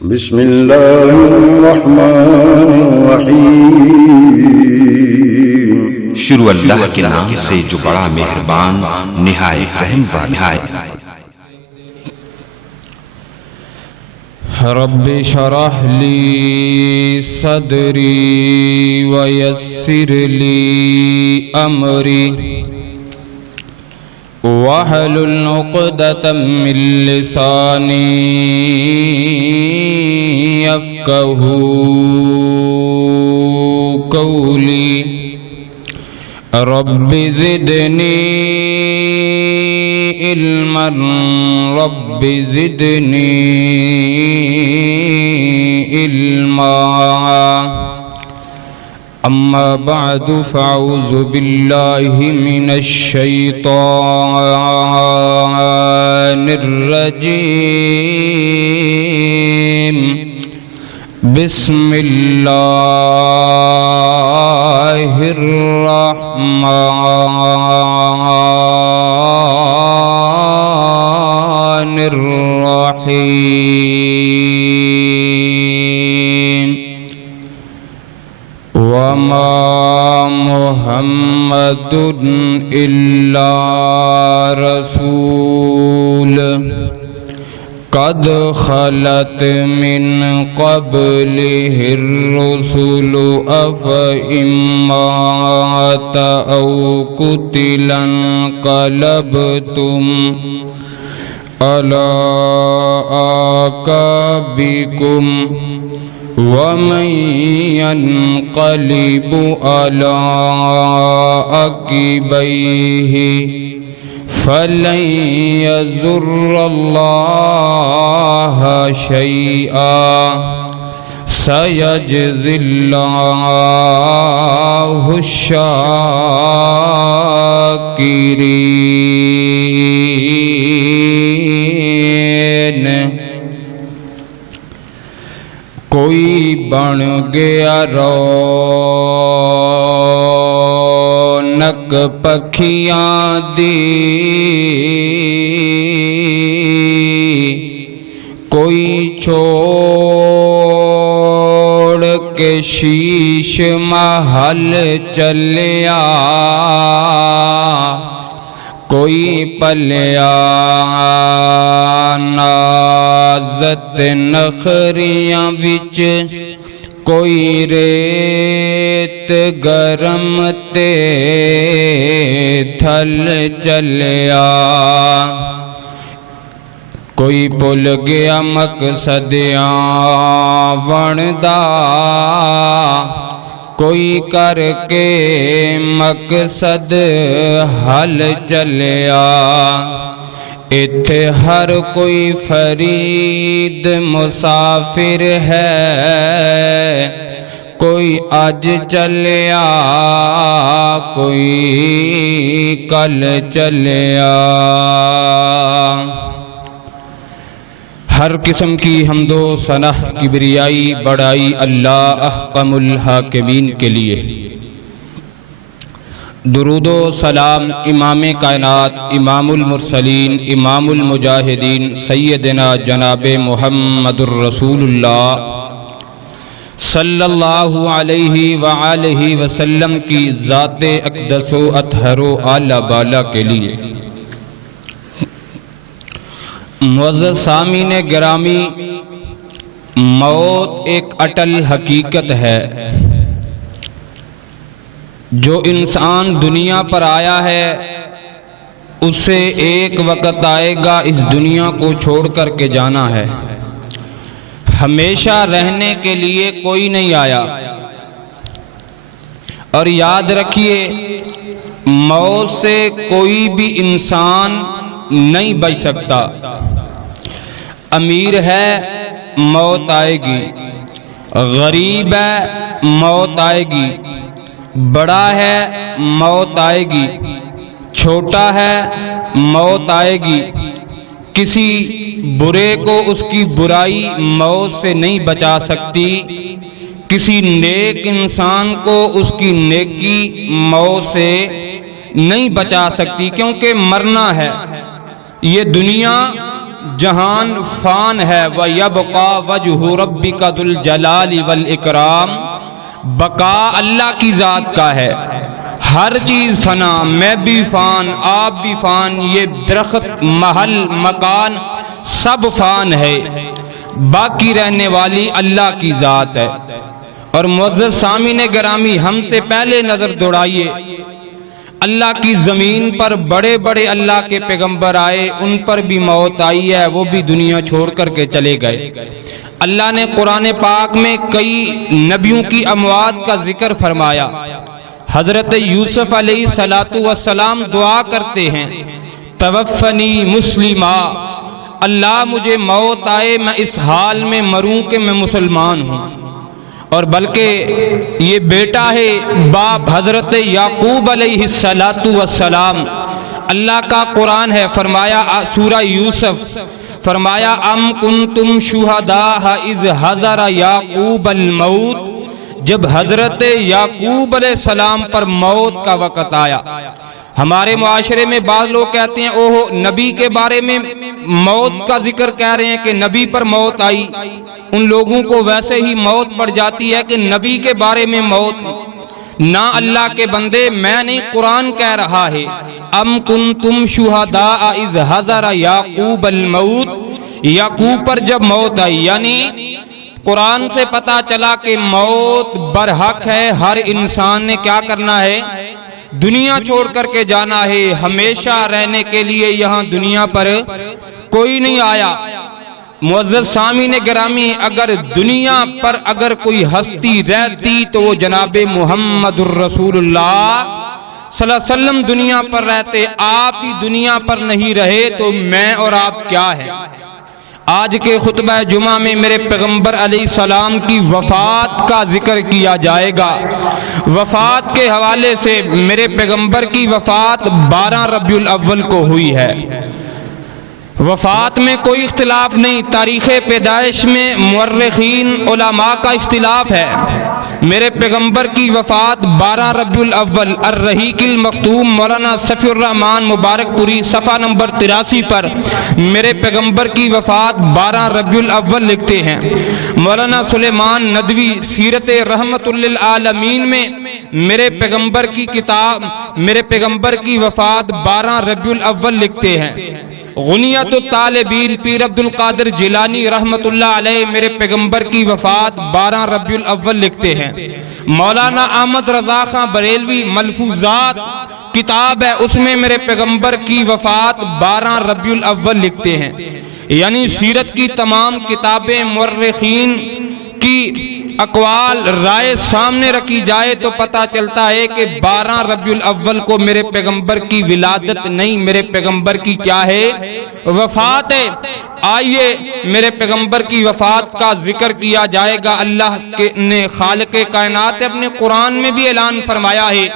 بسم اللہ الرحمن الرحیم۔ شروع اللہ کے نام سے جو بڑا مہربان نہایت رحم والا ہے۔ رب اشرح لی صدری ویسر لی امری واحلل عقدۃ من لسانی یفقہوا قولی رب زدنی علما رب زدنی علما اما بعد فاعوذ باللہ من الشیطان الرجیم بسم اللہ الرحمن الرحیم وما محمد الا رسول قد خلت من قبله الرسل أفإن مات أو قتل انقلبتم على أعقابكم ومن ينقلب على عقبيه فلن يضر الله شيئا سيجزي الله الشاكرين۔ کوئی بن گیا رونق پکھیاں دی، کوئی چھوڑ کے شیش محل چلیا، کوئی پلیا نازت نخریاں وچ، کوئی ریت گرم تے تھل چلیا، کوئی بھول گیا مقصدیاں وڑدا، کوئی کر کے مقصد حل چلیا۔ اتھے ہر کوئی فرید مسافر ہے، کوئی آج چلیا کوئی کل چلیا۔ ہر قسم کی حمد و ثنا کبریائی بڑائی اللہ احکم الحاکمین کے لیے۔ درود و سلام امام کائنات امام المرسلین امام المجاہدین سیدنا جناب محمد الرسول اللہ صلی اللہ علیہ وآلہ وسلم کی ذات اقدس و اطہر و اعلی بالا کے لیے۔ معزز سامعین گرامی، موت ایک اٹل حقیقت ہے۔ جو انسان دنیا پر آیا ہے اسے ایک وقت آئے گا اس دنیا کو چھوڑ کر کے جانا ہے۔ ہمیشہ رہنے کے لیے کوئی نہیں آیا، اور یاد رکھیے موت سے کوئی بھی انسان نہیں بچ سکتا۔ امیر ہے موت آئے گی، غریب ہے موت آئے گی، بڑا ہے موت آئے گی، چھوٹا ہے موت آئے گی۔ کسی برے کو اس کی برائی موت سے نہیں بچا سکتی، کسی نیک انسان کو اس کی نیکی موت سے نہیں بچا سکتی، کیونکہ مرنا ہے۔ یہ دنیا جہان فان ہے، وَيَبْقَى وَجْهُ رَبِّكَ ذُو الْجَلَالِ وَالْإِكْرَامِ، بقا اللہ کی ذات کا ہے، ہر چیز فنا، میں بھی فان، آپ بھی فان، یہ درخت، محل، مکان سب فان ہے، باقی رہنے والی اللہ کی ذات ہے۔ اور معزز سامعین گرامی، ہم سے پہلے نظر دوڑائیے، اللہ کی زمین پر بڑے بڑے اللہ کے پیغمبر آئے، ان پر بھی موت آئی ہے، وہ بھی دنیا چھوڑ کر کے چلے گئے۔ اللہ نے قرآن پاک میں کئی نبیوں کی اموات کا ذکر فرمایا۔ حضرت یوسف علیہ السلام دعا کرتے ہیں، توفنی مسلمہ، اللہ مجھے موت آئے میں اس حال میں مروں کہ میں مسلمان ہوں۔ اور بلکہ یہ بیٹا ہے باپ حضرت یعقوب علیہ السلام، اللہ کا قرآن ہے، فرمایا سورہ یوسف، فرمایا ام کنتم شہداء اذ حضر یعقوب الموت، جب حضرت یعقوب علیہ السلام پر موت کا وقت آیا۔ ہمارے معاشرے میں بعض لوگ کہتے ہیں اوہ نبی کے بارے میں موت کا ذکر کہہ رہے ہیں کہ نبی پر موت آئی، ان لوگوں کو ویسے ہی موت پڑ جاتی ہے کہ نبی کے بارے میں موت نہ، اللہ کے بندے میں نہیں، قرآن کہہ رہا ہے ام کنتم شہداء اذ حضر یعقوب الموت، یعقوب پر جب موت آئی، یعنی قرآن سے پتا چلا کہ موت برحق ہے، ہر انسان نے کیا کرنا ہے، دنیا چھوڑ کر کے جانا ہے، ہمیشہ رہنے کے لیے یہاں دنیا پر کوئی نہیں آیا۔ معزز سامعین گرامی، اگر دنیا پر اگر کوئی ہستی رہتی تو وہ جناب محمد الرسول اللہ صلی اللہ علیہ وسلم دنیا پر رہتے، آپ ہی دنیا پر نہیں رہے تو میں اور آپ کیا ہے۔ آج کے خطبہ جمعہ میں میرے پیغمبر علیہ السلام کی وفات کا ذکر کیا جائے گا۔ وفات کے حوالے سے میرے پیغمبر کی وفات 12 ربیع الاول کو ہوئی ہے۔ وفات میں کوئی اختلاف نہیں، تاریخ پیدائش میں مورخین علماء کا اختلاف ہے۔ میرے پیغمبر کی وفات 12 ربیع الاول، الرحیق المختوم مولانا صفی الرحمن مبارک پوری صفحہ نمبر 83 پر میرے پیغمبر کی وفات 12 ربیع الاول لکھتے ہیں۔ مولانا سلیمان ندوی سیرت رحمت للعالمین میں میرے پیغمبر کی کتاب میرے پیغمبر کی وفات 12 ربیع الاول لکھتے ہیں۔ غنیت الطالبین پیر عبد القادر جیلانی رحمت اللہ علیہ میرے پیغمبر کی وفات 12 ربیع الاول لکھتے ہیں۔ مولانا احمد رضا خان بریلوی ملفوظات کتاب ہے، اس میں میرے پیغمبر کی وفات 12 ربیع الاول لکھتے ہیں۔ یعنی سیرت کی تمام کتابیں مورخین کی اقوال رائے سامنے رکھی جائے تو پتہ چلتا ہے کہ 12 ربیع الاول کو میرے پیغمبر کی ولادت نہیں، میرے پیغمبر کی کیا ہے، وفات ہے۔ آئیے میرے پیغمبر کی وفات کا ذکر کیا جائے گا۔ اللہ نے خالق کائنات اپنے قرآن میں بھی اعلان فرمایا ہے۔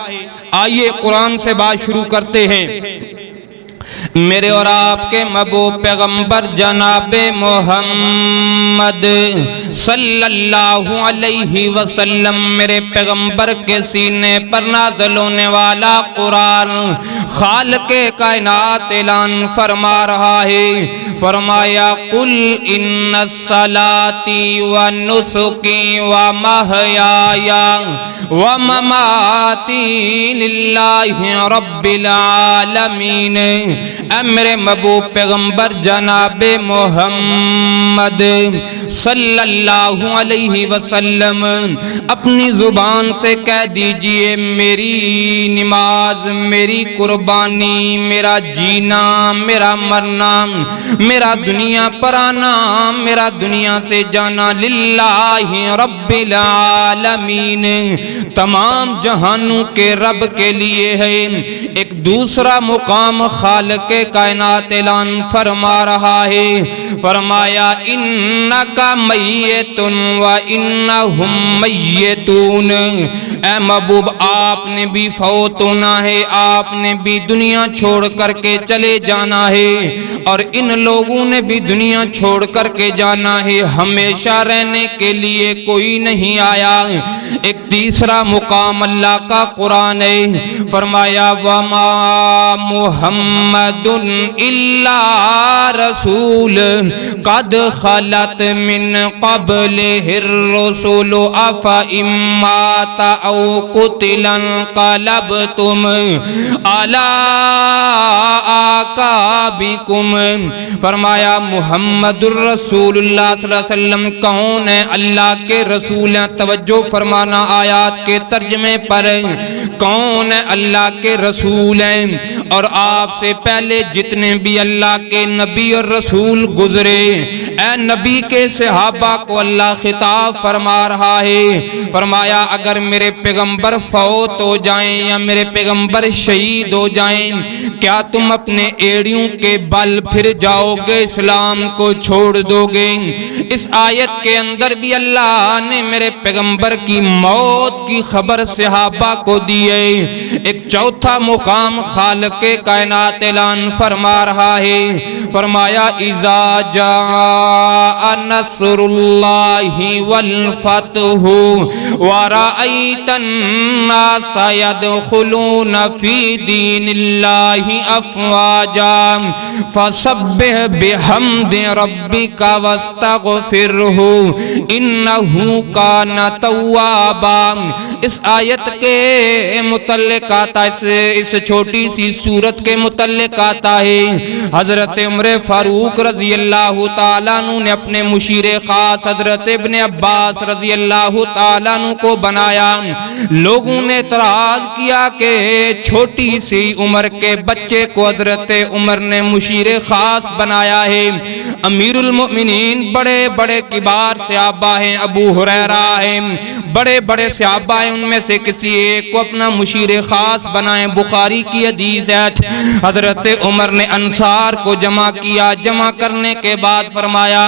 آئیے قرآن سے بات شروع کرتے ہیں۔ میرے اور آپ کے محبوب پیغمبر جناب محمد صلی اللہ علیہ وسلم، میرے پیغمبر کے سینے پر نازل ہونے والا قرآن خالق کائنات اعلان فرما رہا ہے، فرمایا قل ان صلاتی و نسکی و محیای و مماتی للہ رب العالمین۔ اے میرے محبوب پیغمبر جناب محمد صلی اللہ علیہ وسلم، اپنی زبان سے کہہ دیجئے میری نماز، میری قربانی، میرا جینا، میرا مرنا، میرا دنیا پر آنا، میرا دنیا سے جانا للہ رب العالمین، تمام جہانوں کے رب کے لیے ہے۔ ایک دوسرا مقام خالق کائنات اعلان فرما رہا ہے، فرمایا انکا میت و انہم میتون۔ اے محبوب آپ نے بھی فوت ہونا ہے، آپ نے بھی دنیا چھوڑ کر کے چلے جانا ہے، اور ان لوگوں نے بھی دنیا چھوڑ کر کے جانا ہے، ہمیشہ رہنے کے لیے کوئی نہیں آیا۔ ایک تیسرا مقام اللہ کا قرآن ہے، فرمایا وما محمد محمد الا رسول قد خلت من قبله الرسل افإن مات او قتل انقلبتم على اعقابكم۔ فرمایا محمد الرسول اللہ صلی اللہ علیہ وسلم کون ہے؟ اللہ کے رسول ہیں۔ توجہ فرمانا آیات کے ترجمے پر، کون ہے؟ اللہ کے رسول ہیں۔ اور آپ سے پہلے جتنے بھی اللہ کے نبی اور رسول گزرے، اے نبی کے صحابہ کو اللہ خطاب فرما رہا ہے۔ فرمایا اگر میرے پیغمبر فوت ہو جائیں یا میرے پیغمبر شہید ہو جائیں، کیا تم اپنے ایڑیوں کے بل پھر جاؤ گے، اسلام کو چھوڑ دو گے؟ اس آیت کے اندر بھی اللہ نے میرے پیغمبر کی موت کی خبر صحابہ کو دی ہے۔ ایک چوتھا مقام خالق کائنات اعلان فرما رہا ہے۔ فرمایا اذا جاء نصر اللہ والفتح ورأیت الناس يدخلون فی دین اللہ افواجا فسبح بحمد ربک واستغفرہ انہ کان توابا۔ اس آیت کے متعلق آتا ہے، اس چھوٹی سی سورت کے متعلق آتا ہے، حضرت عمر فاروق رضی اللہ تعالیٰ عنہ نے اپنے مشیر خاص حضرت ابن عباس رضی اللہ تعالیٰ عنہ کو بنایا۔ لوگوں نے اعتراض کیا کہ چھوٹی سی عمر کے بچے کو حضرت عمر نے مشیر خاص بنایا ہے۔ امیر المؤمنین بڑے بڑے کبار صحابہ ہیں، ابو ہریرہ ہیں، بڑے بڑے صحابہ ہیں، ان میں سے کسی ایک کو اپنا مشیر خاص بنائیں۔ بخاری کی حدیث ہے، حضرت عمر نے انصار کو جمع کیا، جمع کرنے کے بعد فرمایا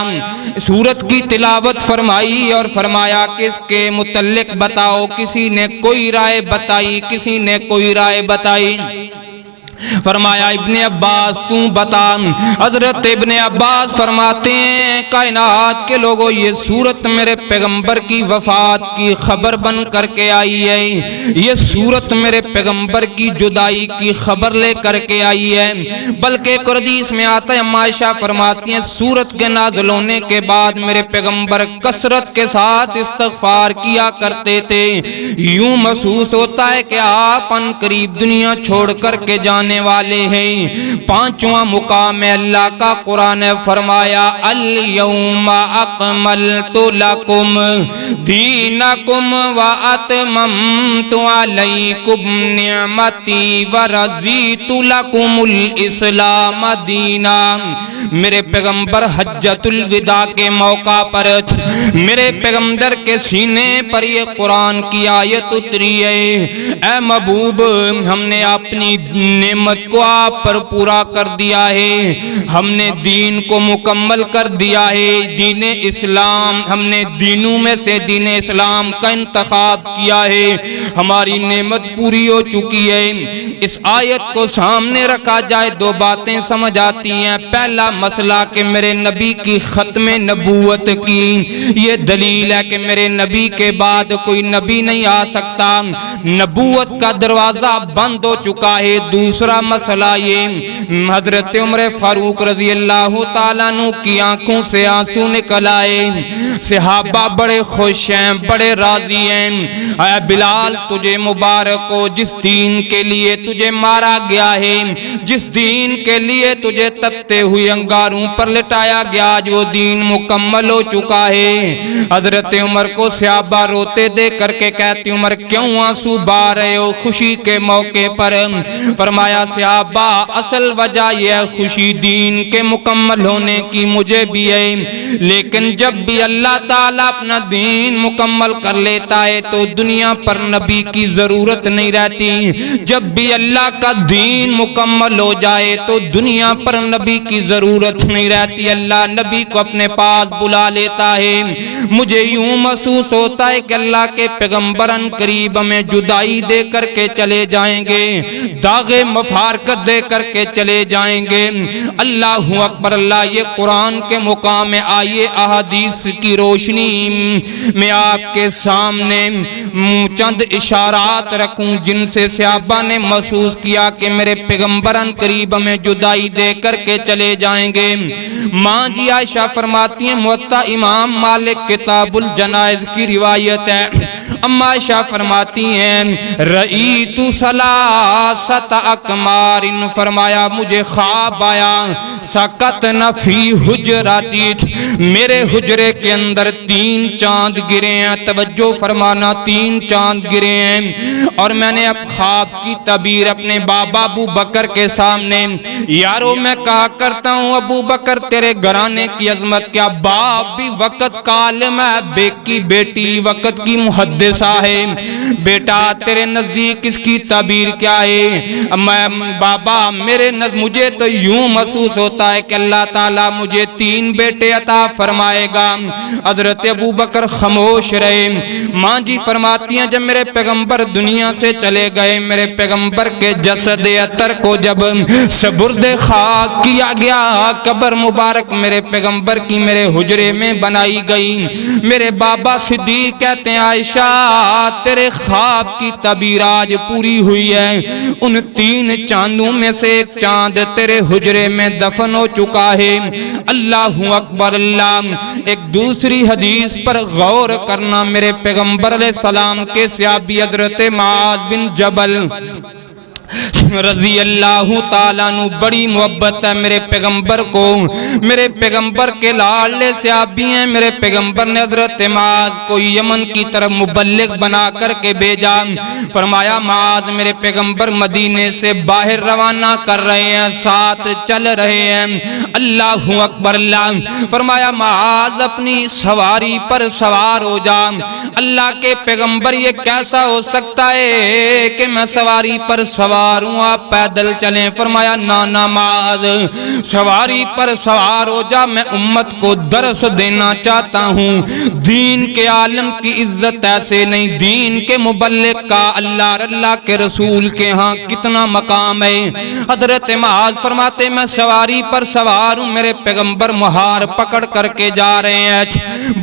سورت کی تلاوت فرمائی اور فرمایا کہ اس کے متعلق بتاؤ۔ کسی نے کوئی رائے بتائی، کسی نے کوئی رائے بتائی۔ فرمایا ابن عباس تو بتا۔ حضرت ابن عباس فرماتے ہیں کائنات کے لوگوں یہ سورت میرے پیغمبر کی وفات کی خبر بن کر کے آئی ہے، یہ سورت میرے پیغمبر کی جدائی کی خبر لے کر کے آئی ہے۔ بلکہ حدیث میں آتا ہے عائشہ فرماتی ہیں سورت کے نازل ہونے کے بعد میرے پیغمبر کثرت کے ساتھ استغفار کیا کرتے تھے، یوں محسوس ہوتا ہے کہ آپ ان قریب دنیا چھوڑ کر کے جانے والے ہیں۔ پانچواں مقام ہے اللہ کا قرآن ہے، فرمایا الیوم اکملت لکم دینکم واتممت علیکم نعمتی ورضیت لکم الاسلام دینا۔ میرے پیغمبر حجۃ الوداع کے موقع پر میرے پیغمبر کے سینے پر یہ قرآن کی آیت اتری ہے، اے محبوب ہم نے اپنی نعمت کو آپ پر پورا کر دیا ہے، ہم نے دین کو مکمل کر دیا ہے، دین اسلام، ہم نے دینوں میں سے دین اسلام کا انتخاب کیا ہے، ہماری نعمت پوری ہو چکی ہے۔ اس آیت کو سامنے رکھا جائے دو باتیں سمجھ آتی ہیں۔ پہلا مسئلہ کہ میرے نبی کی ختم نبوت کی یہ دلیل ہے کہ میرے نبی کے بعد کوئی نبی نہیں آ سکتا، نبوت کا دروازہ بند ہو چکا ہے۔ دوسرا مسئلہ یہ حضرت عمر فاروق رضی اللہ تعالیٰ عنہ کی آنکھوں سے آنسو نکل آئے، صحابہ بڑے خوش ہیں، بڑے راضی ہیں۔ اے بلال تجھے مبارک ہو، جس دین کے لیے تجھے مارا گیا ہے، جس دین کے لیے تجھے تپتے ہوئے انگاروں پر لٹایا گیا، جو دین مکمل ہو چکا ہے۔ حضرت عمر کو صحابہ روتے دیکھ کر کے کہتے عمر کیوں آنسو بہا رہے ہو خوشی کے موقع پر؟ فرمایا صحابہ اصل وجہ یہ ہے خوشی دین کے مکمل ہونے کی مجھے بھی ہے، لیکن جب بھی اللہ تعالیٰ اپنا دین مکمل کر لیتا ہے تو دنیا پر نبی کی ضرورت نہیں رہتی، جب بھی اللہ کا دین مکمل ہو جائے تو دنیا پر نبی کی ضرورت نہیں رہتی، اللہ نبی کو اپنے پاس بلا لیتا ہے۔ مجھے یوں محسوس ہوتا ہے کہ اللہ کے پیغمبران قریب ہمیں جدا جدائی دے کر کے چلے جائیں گے، داغ مفارقت دے کر کے چلے جائیں گے۔ اللہ اکبر اللہ۔ یہ قرآن کے مقام میں آئیے احادیث کی روشنی میں آپ کے سامنے چند اشارات رکھوں جن سے صحابہ نے محسوس کیا کہ میرے پیغمبر ان قریب میں جدائی دے کر کے چلے جائیں گے۔ ماں جی عائشہ فرماتی ہیں، موطا امام مالک کتاب الجنائز کی روایت ہے، اما عائشہ فرماتی ہیں رئیت ثلاثت اقمار، فرمایا مجھے خواب آیا، سقطن فی حجراتی، میرے حجرے کے اندر 3 چاند گرے ہیں، توجہ فرمانا 3 چاند گرے ہیں، اور میں نے اب خواب کی تعبیر اپنے بابا ابو بکر کے سامنے، یارو میں کہا کرتا ہوں ابو بکر تیرے گھرانے کی عظمت کیا، باپ بھی وقت کا عالم ہے، بیک کی بیٹی وقت کی محدثہ ہے، بیٹا تیرے نزدیک اس کی تعبیر کیا ہے؟ بابا مجھے تو یوں محسوس ہوتا ہے کہ اللہ تعالیٰ مجھے 3 بیٹے عطا فرمائے گا۔ حضرت ابو بکر خاموش رہے۔ ماں جی فرماتی ہیں جب میرے پیغمبر دنیا سے چلے گئے، میرے پیغمبر کے جسد اطہر کو جب سپرد خاک کیا گیا، قبر مبارک میرے پیغمبر کی میرے حجرے میں بنائی گئی، میرے بابا صدیق کہتے ہیں عائشہ تیرے خواب کی تعبیر آج پوری ہوئی ہے، ان 3 چاندوں میں سے ایک چاند تیرے حجرے میں دفن ہو چکا ہے۔ اللہ اکبر اللہ۔ ایک دوسری حدیث پر غور کرنا، میرے پیغمبر علیہ السلام کے صحابی حضرت معاذ بن جبل رضی اللہ تعالیٰ عنہ بڑی محبت ہے میرے پیغمبر کو، میرے پیغمبر کے لاڈلے صحابی ہیں۔ میرے پیغمبر نے حضرت معاذ کو یمن کی طرف مبلغ بنا کر کے بھیجا، فرمایا معاذ میرے پیغمبر مدینے سے باہر روانہ کر رہے ہیں، ساتھ چل رہے ہیں۔ اللہ اکبر اللہ۔ فرمایا معاذ اپنی سواری پر سوار ہو جا۔ اللہ کے پیغمبر یہ کیسا ہو سکتا ہے کہ میں سواری پر سوار ہوں آپ پیدل چلیں؟ فرمایا نانا معاذ سواری پر سوار ہو جا، میں امت کو درس دینا چاہتا ہوں، دین کے عالم کی عزت ایسے نہیں، دین کے مبلغ کا اللہ کے رسول کے ہاں کتنا مقام ہے۔ حضرت معاذ فرماتے میں سواری پر سوار ہوں، میرے پیغمبر مہار پکڑ کر کے جا رہے ہیں،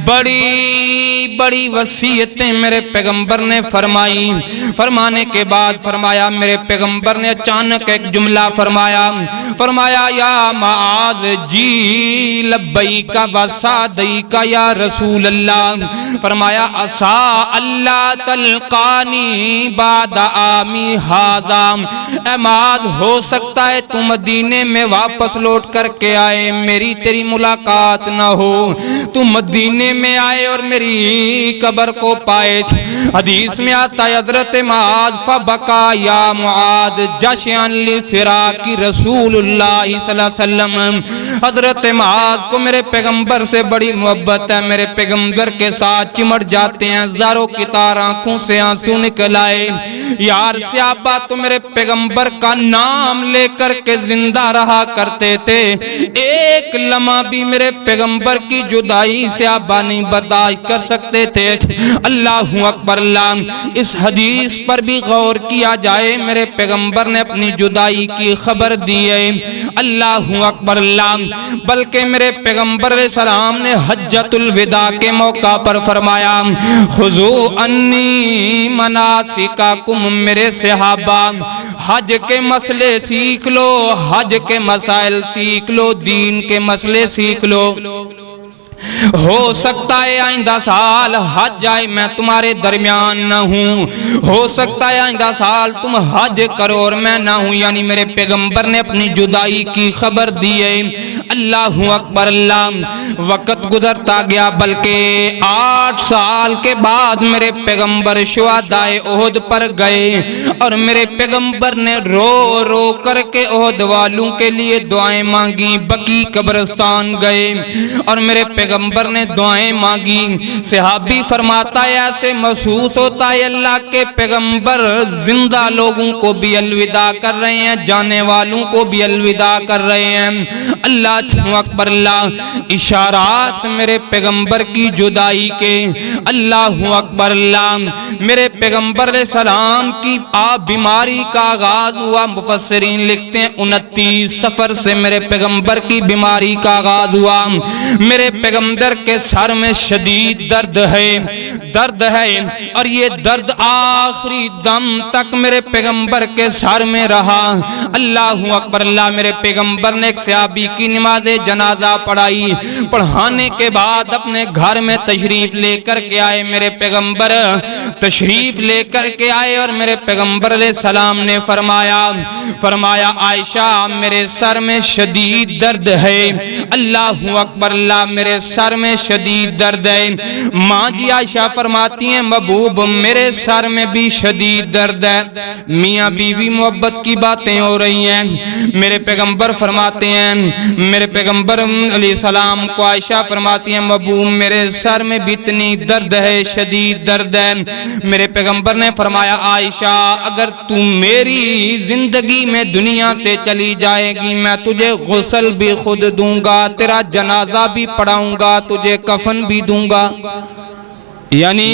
بڑی بڑی وصیتیں میرے پیغمبر نے فرمائی۔ فرمانے کے بعد فرمایا میرے پیغمبر نے اچانک ایک جملہ فرمایا یا معاذ جی لبیک و سعدیک یا رسول اللہ، فرمایا عسا اللہ تلقانی بعد عامی ھذا، اے معاذ ہو سکتا ہے تم مدینے میں واپس لوٹ کر کے آئے، میری تیری ملاقات نہ ہو، تم مدینے میں آئے اور میری قبر کو پائے۔ حدیث میں آتا ہے حضرت معاذ فبکا یا معاذ جشعن لفراق رسول اللہ صلی اللہ علیہ وسلم، حضرت معاذ کو میرے پیغمبر سے بڑی محبت ہے، میرے پیغمبر کے ساتھ چمٹ جاتے ہیں، زاروں کی طرح آنکھوں سے آنسو نکل آئے۔ یار صحابہ تو میرے پیغمبر کا نام لے کر کے زندہ رہا کرتے تھے، ایک لمحہ بھی میرے پیغمبر کی جدائی صحابہ نہیں برداشت کر سکتے تھے۔ اللہ اکبر اللہ۔ اس حدیث پر بھی غور کیا جائے، میرے پیغمبر نے اپنی جدائی کی خبر دی ہے، اللہ اکبر اللہ۔ بلکہ میرے پیغمبر علیہ السلام نے حجۃ الوداع کے موقع پر فرمایا خذوا انی مناسککم، میرے صحابہ حج کے مسئلے سیکھ لو، حج کے مسائل سیکھ لو، دین کے مسئلے سیکھ لو۔ ہو سکتا ہے آئندہ سال حج آئے میں تمہارے درمیان نہ ہوں، ہو سکتا ہے آئندہ سال تم حج کرو اور میں نہ ہوں، یعنی میرے پیغمبر نے اپنی جدائی کی خبر دی ہے۔ اللہ اکبر اللہ۔ وقت گزرتا گیا، بلکہ 8 سال کے بعد میرے پیغمبر شہدائے احد پر گئے، اور میرے پیغمبر نے رو رو کر کے احد والوں کے لیے دعائیں مانگی، بقی قبرستان گئے اور میرے پیغمبر نے دعائیں مانگی۔ صحابی فرماتا ہے ایسے محسوس ہوتا ہے اللہ کے پیغمبر زندہ لوگوں کو بھی الوداع کر رہے ہیں، جانے والوں کو بھی الوداع کر رہے ہیں۔ اللہ اللہ اکبر اللہ، اشارات میرے پیغمبر کی جدائی کے، اللہ اکبر اللہ، میرے پیغمبر علیہ السلام کی آپ بیماری کا آغاز ہوا، مفسرین لکھتے ہیں 29 سفر سے میرے پیغمبر کی بیماری کا آغاز ہوا، میرے پیغمبر کے سر میں شدید درد ہے اور یہ درد آخری دم تک میرے پیغمبر کے سر میں رہا، اللہ اکبر اللہ۔ میرے پیغمبر نے ایک صحابی کی نماز جنازہ پڑھائی، پڑھانے کے بعد اپنے گھر میں تشریف لے کر کے آئے، میرے پیغمبر تشریف لے کر کے آئے اور میرے پیغمبر علیہ السلام نے فرمایا عائشہ میرے سر میں شدید درد ہے، اللہ اکبر اللہ، میرے سر میں شدید درد ہے۔ ماں جی عائشہ فرماتی ہیں محبوب میرے سر میں بھی شدید درد ہے، میاں بیوی محبت کی باتیں ہو رہی ہیں، میرے پیغمبر فرماتے ہیں، میرے پیغمبر علیہ السلام کو عائشہ فرماتی ہیں محبوب میرے سر میں بھی اتنی درد ہے، شدید درد ہے۔ میرے پیغمبر نے فرمایا عائشہ اگر تو میری زندگی میں دنیا سے چلی جائے گی میں تجھے غسل بھی خود دوں گا، تیرا جنازہ بھی پڑھاؤں گا، تجھے کفن بھی دوں گا۔ یعنی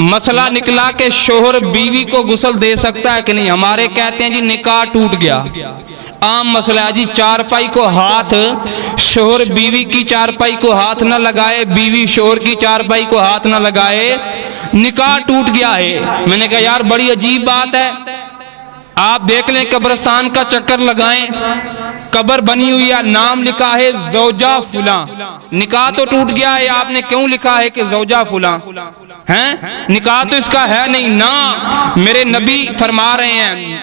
مسئلہ نکلا کہ شوہر بیوی کو غسل دے سکتا ہے کہ نہیں؟ ہمارے کہتے ہیں جی نکاح ٹوٹ گیا، عام مسئلہ ہے جی چارپائی کو ہاتھ، شوہر بیوی کی چارپائی کو ہاتھ نہ لگائے، بیوی شوہر کی چارپائی کو ہاتھ نہ لگائے، نکاح ٹوٹ گیا ہے۔ میں نے کہا یار بڑی عجیب بات ہے، آپ دیکھ لیں قبرستان کا چکر لگائیں، قبر بنی ہوئی ہے، نام لکھا ہے زوجہ فلاں، نکاح تو ٹوٹ گیا ہے، آپ نے کیوں لکھا ہے کہ زوجہ فلاں؟ نکاح تو اس کا ہے نہیں نا۔ میرے نبی فرما رہے ہیں،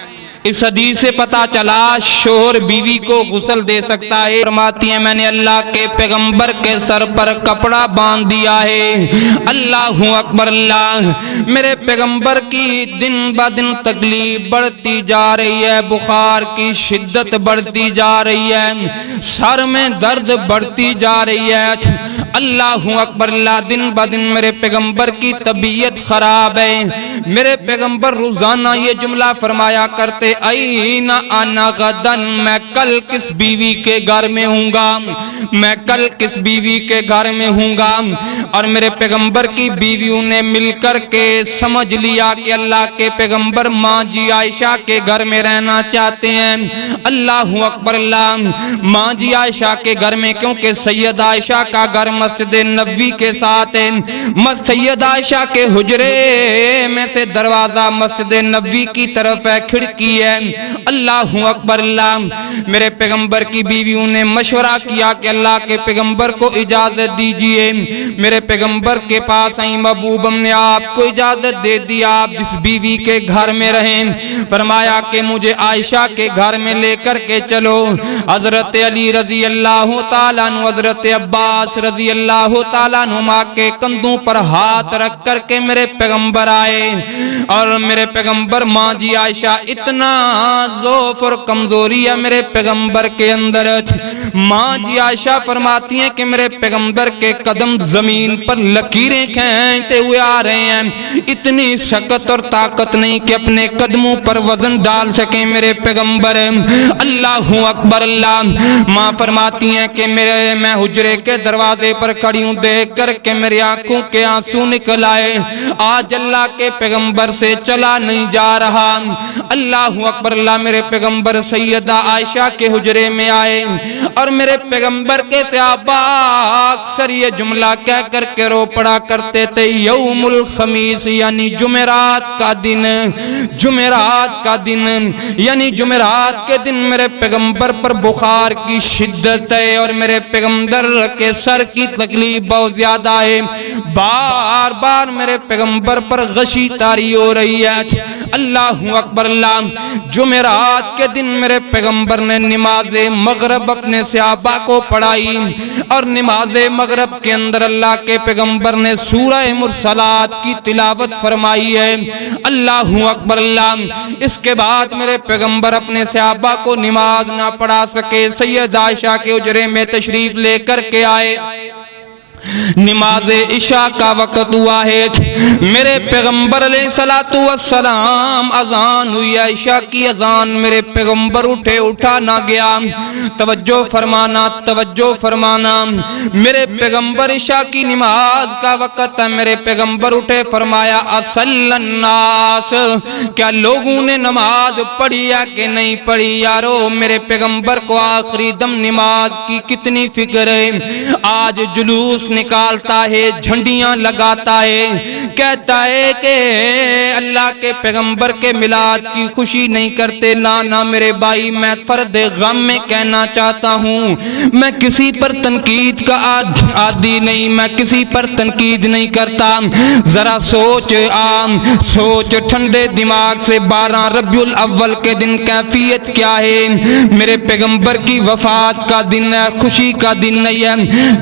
اس حدیث سے پتا چلا شوہر بیوی کو غسل دے سکتا ہے۔ فرماتی ہیں میں نے اللہ کے پیغمبر کے سر پر کپڑا باندھ دیا ہے، اللہ اکبر اللہ۔ میرے پیغمبر کی دن بدن تکلیف بڑھتی جا رہی ہے، بخار کی شدت بڑھتی جا رہی ہے، سر میں درد بڑھتی جا رہی ہے، اللہ اکبر اللہ۔ دن بدن میرے پیغمبر کی طبیعت خراب ہے۔ میرے پیغمبر روزانہ یہ جملہ فرمایا کرتے این انا غدن، میں کل کس بیوی کے گھر میں ہوں گا، میں کل کس بیوی کے گھر میں ہوں گا۔ اور میرے پیغمبر کی بیویوں نے مل کر کے سمجھ لیا کہ اللہ کے پیغمبر ماں جی عائشہ کے گھر میں رہنا چاہتے ہیں، اللہ اکبر اللہ۔ ماں جی عائشہ کے گھر میں، کیونکہ سید عائشہ کا گھر مسجد نبوی کے ساتھ ہے، سید عائشہ کے حجرے میں سے دروازہ مسجد نبوی کی طرف ہے، کھڑکی ہے، اللہ اکبر اللہ۔ میرے پیغمبر کی بیویوں نے مشورہ کیا کہ اللہ کے پیغمبر کو اجازت دیجئے، میرے پیغمبر کے پاس آئیں، محبوب ہم نے آپ کو اجازت دے دی آپ جس بیوی کے گھر میں رہیں۔ فرمایا کہ مجھے عائشہ کے گھر میں لے کر کے چلو۔ حضرت علی رضی اللہ تعالیٰ عنہ، حضرت عباس رضی اللہ تعالیٰ عنہما کے کندھوں پر ہاتھ رکھ کر کے میرے پیغمبر آئے، اور میرے پیغمبر ماں جی عائشہ اتنا ضعف اور کمزوری ہے میرے پیغمبر کے اندر، ماں جی عائشہ فرماتی ہیں کہ میرے پیغمبر کے قدم زمین پر لکیریں کھینچتے ہوئے آ رہے ہیں، اتنی شکت اور طاقت نہیں کہ اپنے قدموں پر وزن ڈال سکیں میرے پیغمبر، اللہ اکبر اللہ۔ ماں فرماتی ہیں کہ میں حجرے کے دروازے پر کھڑی ہوں، دیکھ کر کے میری آنکھوں کے آنسو نکل آئے، آج اللہ کے پیغمبر سے چلا نہیں جا رہا، اللہ اکبر اللہ۔ میرے پیغمبر سیدہ عائشہ کے حجرے میں آئے، اور میرے پیغمبر کے صحابہ اکثر یہ جملہ کہہ کر کے رو پڑا کرتے تھے، یوم الخمیس یعنی جمعرات کا دن، جمعرات کا دن یعنی جمعرات کے دن میرے پیغمبر پر بخار کی شدت ہے، اور میرے پیغمبر کے سر کی تکلیف بہت زیادہ ہے، بار بار میرے پیغمبر پر غشی طاری ہو رہی ہے، اللہ اکبر اللہ۔ جمعرات کے دن میرے پیغمبر نے نماز مغرب اپنے صحابہ کو پڑھائی، اور نماز مغرب کے اندر اللہ کے پیغمبر نے سورہ مرسلات کی تلاوت فرمائی ہے، اللہ اکبر اللہ۔ اس کے بعد میرے پیغمبر اپنے صحابہ کو نماز نہ پڑھا سکے، سید عائشہ کے حجرے میں تشریف لے کر کے آئے، نماز عشاء کا وقت ہوا ہے، میرے پیغمبر علیہ الصلوۃ والسلام اذان ہوئی عشاء کی اذان، میرے پیغمبر اٹھے، اٹھا نہ گیا۔ توجہ فرمانا، توجہ فرمانا، میرے پیغمبر عشاء کی نماز کا وقت ہے، میرے پیغمبر اٹھے، فرمایا اصل الناس، کیا لوگوں نے نماز پڑھی ہے کہ نہیں پڑھی؟ یارو میرے پیغمبر کو آخری دم نماز کی کتنی فکر ہے، آج جلوس نکالتا ہے، جھنڈیاں لگاتا ہے، کہتا ہے کہ اللہ کے پیغمبر کے میلاد کی خوشی نہیں کرتے۔ لانا میرے بھائی، میں فرد غم میں کہنا چاہتا ہوں، میں کسی پر تنقید کا عادی نہیں، میں کسی پر تنقید نہیں کرتا۔ ذرا سوچ ٹھنڈے دماغ سے 12 ربیع الاول کے دن کیفیت کیا ہے؟ میرے پیغمبر کی وفات کا دن ہے، خوشی کا دن نہیں ہے،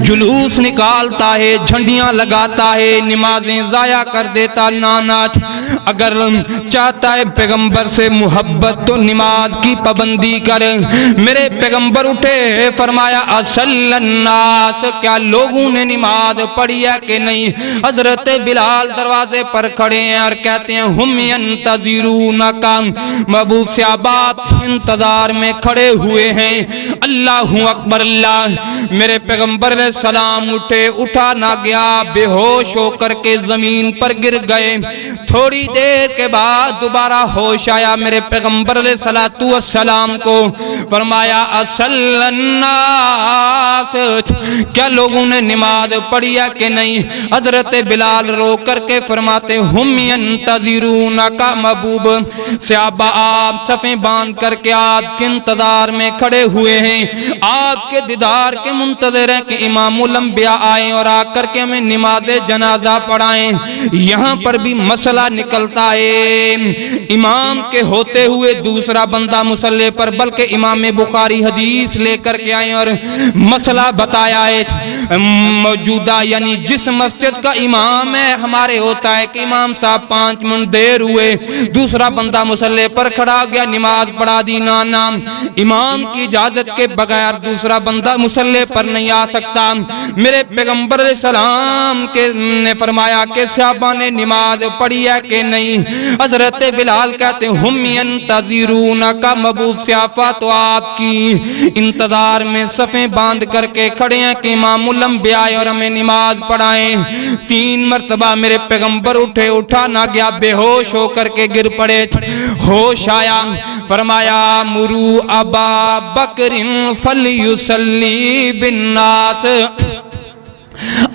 جلوس نکالتا ہے، جھنڈیاں لگاتا ہے، نمازیں ضائع کر دیتا۔ نانا اگر چاہتا ہے پیغمبر سے محبت تو نماز کی پابندی کر۔ میرے پیغمبر اٹھے، فرمایا اصل الناس، کیا لوگوں نے نماز پڑھی ہے کہ نہیں؟ حضرت بلال دروازے پر کھڑے ہیں اور کہتے ہیں ہم ینتظرونک، محبوب صحابات انتظار میں کھڑے ہوئے ہیں۔ اللہ اکبر اللہ، میرے پیغمبر علیہ السلام اٹھے، اٹھا نہ گیا، بے ہوش ہو کر کے زمین پر گر گئے۔ تھوڑی دیر کے بعد دوبارہ ہوش آیا میرے پیغمبر علیہ السلام کو، فرمایا اصل الناس، کیا لوگوں نے نماز پڑھی ہے کہ نہیں؟ حضرت بلال رو کر کے فرماتے ہم ینتظرونک، محبوب صحابہ آپ صفیں باندھ کر کے آپ کے انتظار میں کھڑے ہوئے ہیں، آپ کے دیدار کے منتظر ہیں کہ امام الانبیاء آئیں اور آ کر کے ہمیں نماز جنازہ پڑھائیں۔ یہاں پر بھی مسئلہ نکلتا ہے، امام کے ہوتے ہوئے دوسرا بندہ مصلی پر، بلکہ امام بخاری حدیث لے کر کے آئے اور مسئلہ بتایا ہے۔ موجودہ یعنی جس مسجد کا امام ہے، ہمارے ہوتا ہے کہ امام صاحب 5 منٹ دیر ہوئے، دوسرا بندہ مصلی پر کھڑا ہو گیا، نماز پڑھا دی۔ نانا امام کی اجازت کے بغیر دوسرا بندہ مصلی پر نہیں آ سکتا۔ میرے پیغمبر علیہ السلام نے فرمایا کہ صحابہ نے نماز پڑھی ہے کہ نہیں؟ حضرت بلال کہتے ہیں ہم ینتظرونک، محبوب صحابہ تو آپ کی انتظار میں صفیں باندھ کر کے کھڑے ہیں کہ امام الانبیاء آئے اور ہمیں نماز پڑھائیں۔ 3 مرتبہ میرے پیغمبر اٹھے، اٹھا نہ گیا، بے ہوش ہو کر کے گر پڑے۔ ہوش آیا، فرمایا مرو ابا بکر فلیصلی بالناس،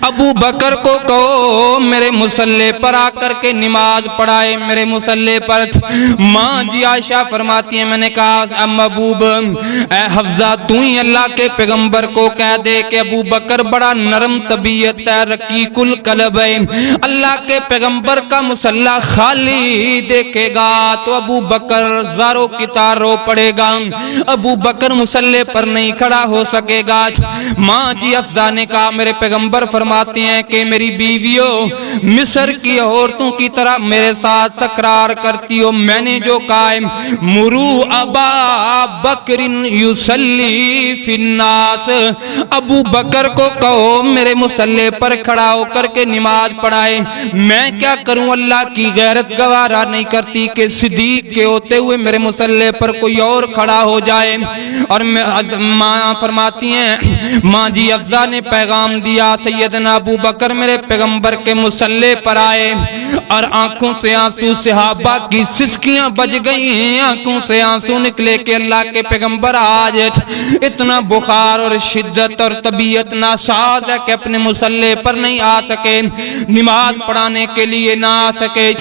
ابو بکر کو کہو میرے مصلی پر آ کر کے نماز پڑھائے، میرے مصلی پر۔ ماں جی عائشہ فرماتی ہیں میں نے کہا محبوب اے حفظہ تو ہی اللہ کے پیغمبر کو کہہ دے کہ ابو بکر بڑا نرم طبیعت ہے، رقیق القلب ہے، اللہ کے پیغمبر کا مصلی خالی دیکھے گا تو ابو بکر زاروں کی طرح رو پڑے گا، ابو بکر مصلی پر نہیں کھڑا ہو سکے گا۔ ماں جی حفظہ نے کہا میرے پیغمبر فرماتے ہیں کہ میری بیویوں مصر کی عورتوں کی طرح میرے ساتھ تکرار کرتی ہو، میں نے جو کہا ہے مرو ابا بکر یصلی فی الناس، ابو بکر کو کہو میرے مصلی پر کھڑا ہو کر کے نماز پڑھائے۔ میں کیا کروں، اللہ کی غیرت گوارا نہیں کرتی کہ صدیق کے ہوتے ہوئے میرے مصلی پر کوئی اور کھڑا ہو جائے۔ اور ماں فرماتی ہیں ماں جی افضا نے پیغام دیا، سیدنا ابو بکر میرے پیغمبر کے مصلی پر آئے اور آنکھوں سے آنسو، صحابہ کی سسکیاں بج گئی ہیں، آنکھوں سے آنسو نکلے کہ اللہ کے پیغمبر آج اتنا بخار اور شدت اور طبیعت ناساز ہے کہ اپنے مصلی پر نہیں آ سکے، نماز پڑھانے کے لیے نہ آ سکے۔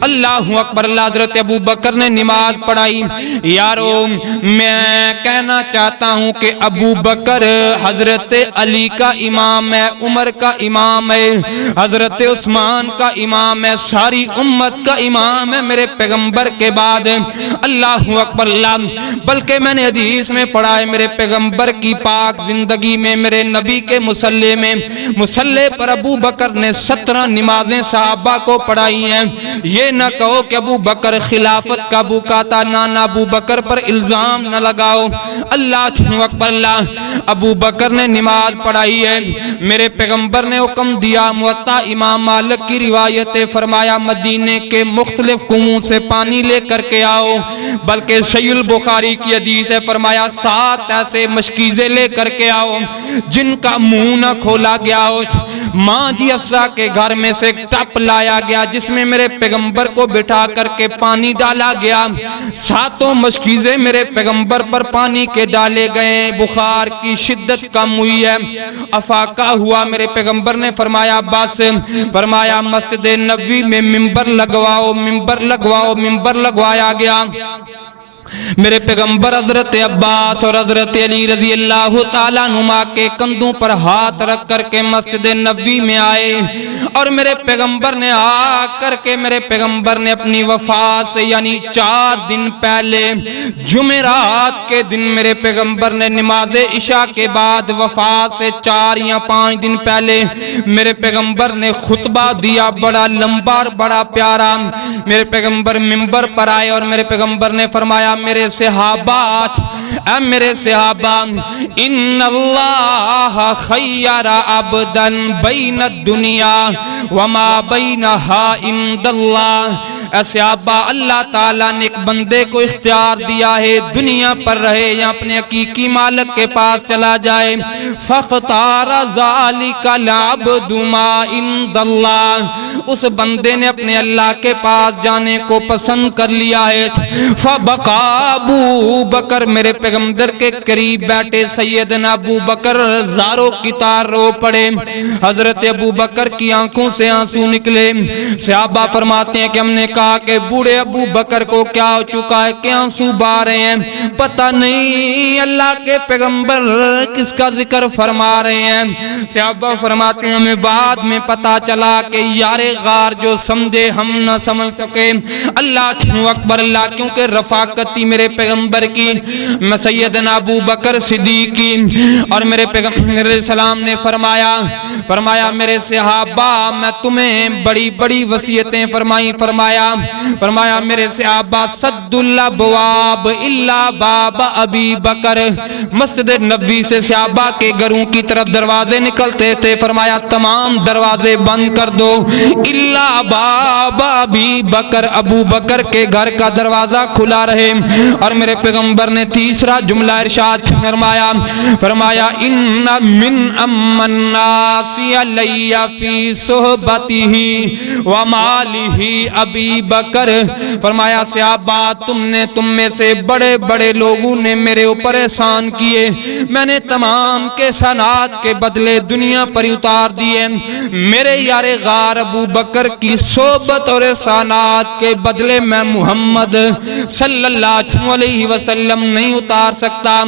اللہ اکبر، اللہ حضرت ابو بکر نے نماز پڑھائی۔ یارو میں کہنا چاہتا ہوں کہ ابو بکر حضرت علی کا امام ہے، عمر کا امام ہے، حضرت عثمان کا امام ہے، ساری امت کا امام ہے میرے پیغمبر کے بعد۔ اللہ اکبر اللہ، بلکہ میں نے حدیث میں پڑھا ہے میرے پیغمبر کی پاک زندگی میں، میرے نبی کے مصلی میں، مصلی پر ابو بکر نے 17 نمازیں صحابہ کو پڑھائی ہیں۔ یہ نہ کہو کہ ابو بکر خلافت کا بھوکا تھا، نہ ابو بکر پر الزام نہ لگاؤ۔ اللہ اکبر اللہ، ابو بکر نے نماز پڑھائی ہے، میرے پیغمبر نے حکم دیا، موطا امام مالک کی روایت ہے، فرمایا مدینے کے مختلف کنووں سے پانی لے کر کے آؤ، بلکہ صحیح البخاری کی حدیث ہے، فرمایا 7 ایسے مشکیزیں لے کر کے آؤ جن کا منہ نہ کھولا گیا ہو۔ ماں جی افسا کے گھر میں سے ایک ٹپ لایا گیا جس میں میرے پیغمبر کو بٹھا کر کے پانی ڈالا گیا، 7 مشکیزیں میرے پیغمبر پر پانی کے ڈالے گئے، بخار کی شدت کم ہوئی ہے، افاقہ ہوا۔ میرے پیغمبر نے فرمایا بس، فرمایا مسجد نبوی میں ممبر لگواؤ، ممبر لگواؤ، ممبر لگوایا گیا۔ میرے پیغمبر حضرت عباس اور حضرت علی رضی اللہ تعالیٰ عنہما کے کندھوں پر ہاتھ رکھ کر کے مسجد نبوی میں آئے، اور میرے پیغمبر نے آ کر کے میرے پیغمبر نے اپنی وفات سے یعنی 4 دن پہلے جمعرات کے دن میرے پیغمبر نے نماز عشاء کے بعد وفات سے 4 یا 5 دن پہلے میرے پیغمبر نے خطبہ دیا، بڑا لمبا اور بڑا پیارا۔ میرے پیغمبر منبر پر آئے اور میرے پیغمبر نے فرمایا میرے صحابہ، اے میرے صحابہ، ان اللہ خیر عبدا بین الدنیا وما بینہا عند اللہ۔ اے صحابہ، اللہ تعالیٰ نے ایک بندے کو اختیار دیا ہے، دنیا پر رہے یا اپنے حقیقی مالک کے پاس چلا جائے۔ فاختار ذالک العبد ما عند اللہ، اس بندے نے اپنے اللہ کے پاس جانے کو پسند کر لیا ہے۔ فبقى ابو بکر، میرے پیغمبر کے قریب بیٹھے سیدنا ابو بکر زاروں کی تار رو پڑے، حضرت ابو بکر کی آنکھوں سے آنسو نکلے۔ صحابہ فرماتے ہیں کہ ہم نے کہا کہ بوڑھے ابو بکر کو کیا ہو چکا ہے کہ آنسو بہہ رہے ہیں، پتہ نہیں اللہ کے پیغمبر کس کا ذکر فرما رہے ہیں۔ صحابہ فرماتے ہیں ہمیں بعد میں پتہ چلا کہ یار غار جو سمجھے ہم نہ سمجھ سکے۔ اللہ اکبر، اللہ کیونکہ رفاقتی میرے پیغمبر کی، سیدنا ابو بکر صدیق کی، اور میرے پیغمبر علیہ السلام نے فرمایا میرے صحابہ میں تمہیں بڑی بڑی وصیتیں فرمایا میرے صحابہ سد الابواب الا باب ابی بکر، مسجد نبوی سے صحابہ کے گھروں کی طرف دروازے نکلتے تھے، فرمایا تمام دروازے بند کر دو الا باب ابی بکر، ابو بکر کے گھر کا دروازہ کھلا رہے۔ اور میرے پیغمبر نے تیسرا جملہ ارشاد فرمایا ان من امن الناس علی فی صحبتہ ومالہ ابی بکر، فرمایا صحابہ تم میں سے بڑے بڑے لوگوں نے میرے اوپر احسان کیے، میں نے تمام کے احسانات کے بدلے دنیا پر اتار دیے، میرے یار غار ابو بکر کی صحبت اور احسانات کے بدلے میں محمد صلی اللہ علیہ وسلم نہیں اتار سکتا،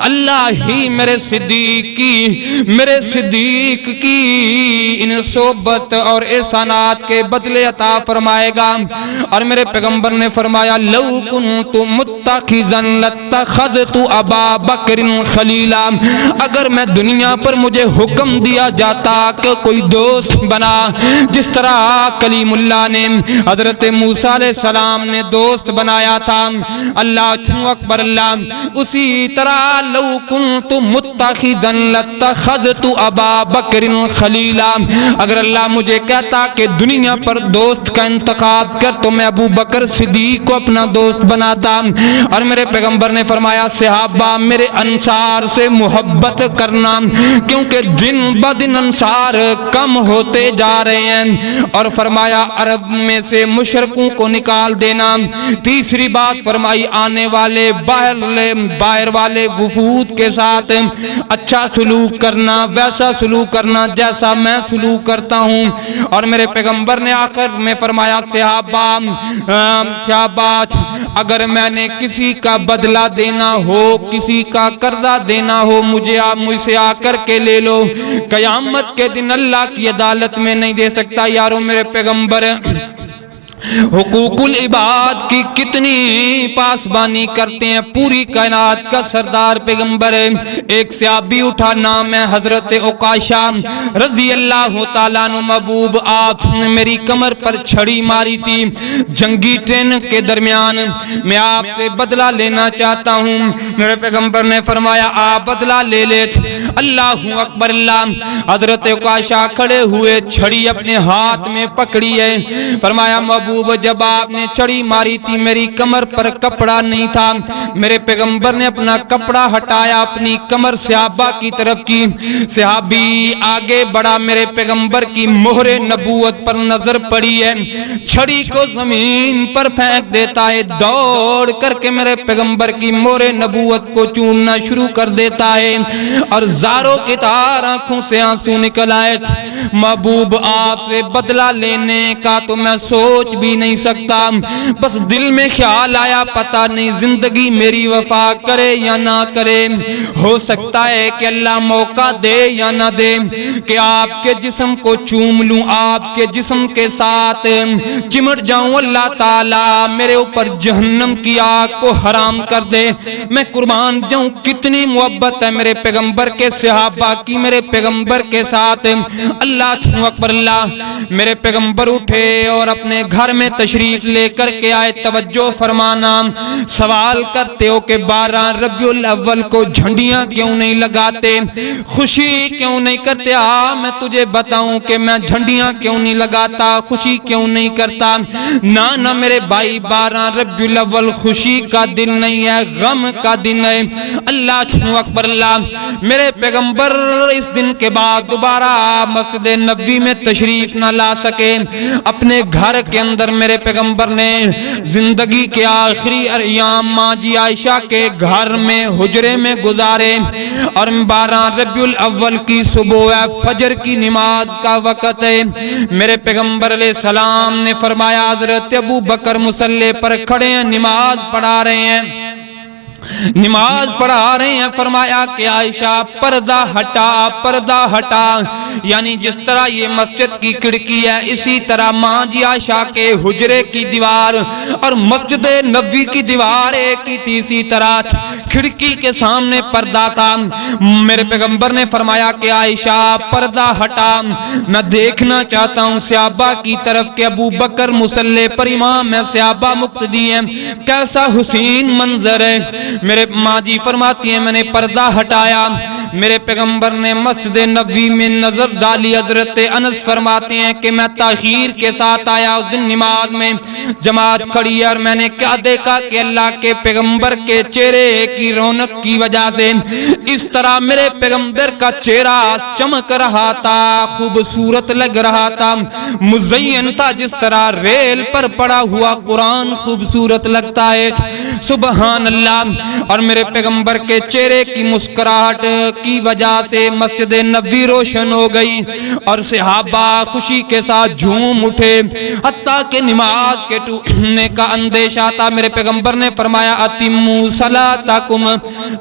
اللہ ہی میرے صدیق کی ان صحبت اور احسانات کے بدلے عطا فرمائے گا۔ اور میرے پیغمبر نے فرمایا لو کنت متخذا لاتخذت ابا بکر خلیلا، اگر میں دنیا پر مجھے حکم دیا جاتا کہ کوئی دوست بنا، جس طرح کلیم اللہ نے حضرت موسیٰ علیہ السلام نے دوست بنایا تھا، اللہ اکبر، اللہ اسی طرح لو کنت متخذا لاتخذت ابا بکر خلیلا، اگر اللہ مجھے کہتا کہ دنیا پر دوست کا انتخاب کر تو میں ابو بکر صدیق کو اپنا دوست بناتا۔ اور میرے پیغمبر نے فرمایا صحابہ میرے انصار سے محبت کرنا، کیونکہ دن بدن انصار کم ہوتے جا رہے ہیں، اور فرمایا عرب میں سے مشرکوں کو نکال دینا۔ تیسری بات فرمائی آنے والے باہر والے وفود کے ساتھ اچھا سلوک کرنا، ویسا سلوک کرنا جیسا میں سلوک کرتا ہوں۔ اور میرے پیغمبر نے آخر میں فرمایا صحابہ اگر میں نے کسی کا بدلہ دینا ہو، کسی کا قرضہ دینا ہو، مجھ سے آ کر کے لے لو، قیامت کے دن اللہ کی عدالت میں نہیں دے سکتا۔ یارو میرے پیغمبر حقوق العباد کی کتنی پاسبانی کرتے ہیں، پوری کائنات کا سردار پیغمبر ہے۔ ایک صحابی اٹھا، نام ہے حضرت عکاشہ رضی اللہ تعالیٰ عنہ، محبوب آپ نے میری کمر پر چھڑی ماری تھی جنگی ٹرین کے درمیان، میں آپ سے بدلہ لینا چاہتا ہوں۔ میرے پیغمبر نے فرمایا آپ بدلہ لے لے۔ اللہ اکبر اللہ۔ حضرت عکاشہ کھڑے ہوئے، چھڑی اپنے ہاتھ میں پکڑی ہے، فرمایا محبوب جب آپ نے چھڑی ماری تھی میری کمر پر کپڑا نہیں تھا، میرے پیغمبر نے اپنا کپڑا ہٹایا، اپنی کمر صحابہ کی طرف کی، صحابی آگے بڑھا، میرے پیغمبر کی مہر نبوت پر نظر پڑی ہے، چھڑی کو زمین پر پھینک دیتا ہے، دوڑ کر کے میرے پیغمبر کی مہر نبوت کو چومنا شروع کر دیتا ہے، اور زاروں کی طرح آنکھوں سے آنسو نکل آئے۔ محبوب آپ سے بدلہ لینے کا تو میں سوچ بھی نہیں سکتا، بس دل میں خیال آیا پتہ نہیں زندگی میری وفا کرے یا نہ کرے، ہو سکتا ہے کہ اللہ موقع دے یا نہ دے کہ آپ کے جسم کو چوم لوں، آپ کے جسم کے ساتھ چمٹ جاؤں، اللہ تعالیٰ میرے اوپر جہنم کی آگ کو حرام کر دے، میں قربان جاؤں۔ کتنی محبت ہے میرے پیغمبر کے صحابہ کی میرے پیغمبر کے ساتھ۔ اللہ اکبر اللہ۔ میرے پیغمبر اٹھے اور اپنے گھر میں تشریف لے کر کے آئے، توجہ فرمانا، سوال کرتے ہو کہ 12 ربیع الاول کو جھنڈیاں کیوں نہیں لگاتے، خوشی کیوں نہیں کرتے؟ میں تجھے بتاؤں کہ میں جھنڈیاں کیوں نہیں لگاتا، خوشی کیوں نہیں کرتا؟ نہ میرے بھائی، 12 ربیع الاول خوشی کا دن نہیں ہے، غم کا دن ہے۔ اللہ اکبر اللہ۔ میرے پیغمبر اس دن کے بعد دوبارہ مسجد نبوی میں تشریف نہ لا سکے، اپنے گھر کے اندر میرے پیغمبر نے زندگی کے آخری ایام ماں جی عائشہ کے گھر میں حجرے میں گزارے، اور 12 ربیع الاول کی صبح ہے، فجر کی نماز کا وقت ہے۔ میرے پیغمبر علیہ السلام نے فرمایا حضرت ابو بکر مصلی پر کھڑے ہیں، نماز پڑھا رہے ہیں، نماز پڑھا رہے ہیں، فرمایا کہ عائشہ پردہ ہٹا، پردہ ہٹا، یعنی جس طرح یہ مسجد کی کھڑکی ہے اسی طرح ماں جی عائشہ کے حجرے کی دیوار اور مسجد نبوی کی دیوار ایک ہی تھی، اسی طرح کھڑکی کے سامنے پردہ تھا۔ میرے پیغمبر نے فرمایا کہ عائشہ پردہ ہٹا، میں دیکھنا چاہتا ہوں صحابہ کی طرف کہ ابو بکر مصلی پر امام ہے، صحابہ مقتدی ہیں، کیسا حسین منظر ہے۔ میرے ماں جی فرماتی ہیں میں نے پردہ ہٹایا، میرے پیغمبر نے مسجد نبوی میں نظر ڈالی، حضرت انس فرماتے ہیں کہ میں تاخیر کے ساتھ آیا، اس دن نماز میں جماعت کھڑی ہے، اور میں نے کیا دیکھا کہ اللہ کے پیغمبر کے چہرے کی رونق کی وجہ سے اس طرح میرے پیغمبر کا چہرہ چمک رہا تھا، خوبصورت لگ رہا تھا، مزین تھا، جس طرح ریل پر پڑا ہوا قرآن خوبصورت لگتا ہے، سبحان اللہ۔ اور میرے پیغمبر کے چہرے کی مسکراہٹ کی وجہ سے مسجد نبوی روشن ہو گئی، اور صحابہ خوشی کے ساتھ جھوم اٹھے، حتیٰ کہ نماز کے ٹوٹنے کا اندیشہ تھا۔ میرے پیغمبر نے فرمایا اتموا صلاتکم،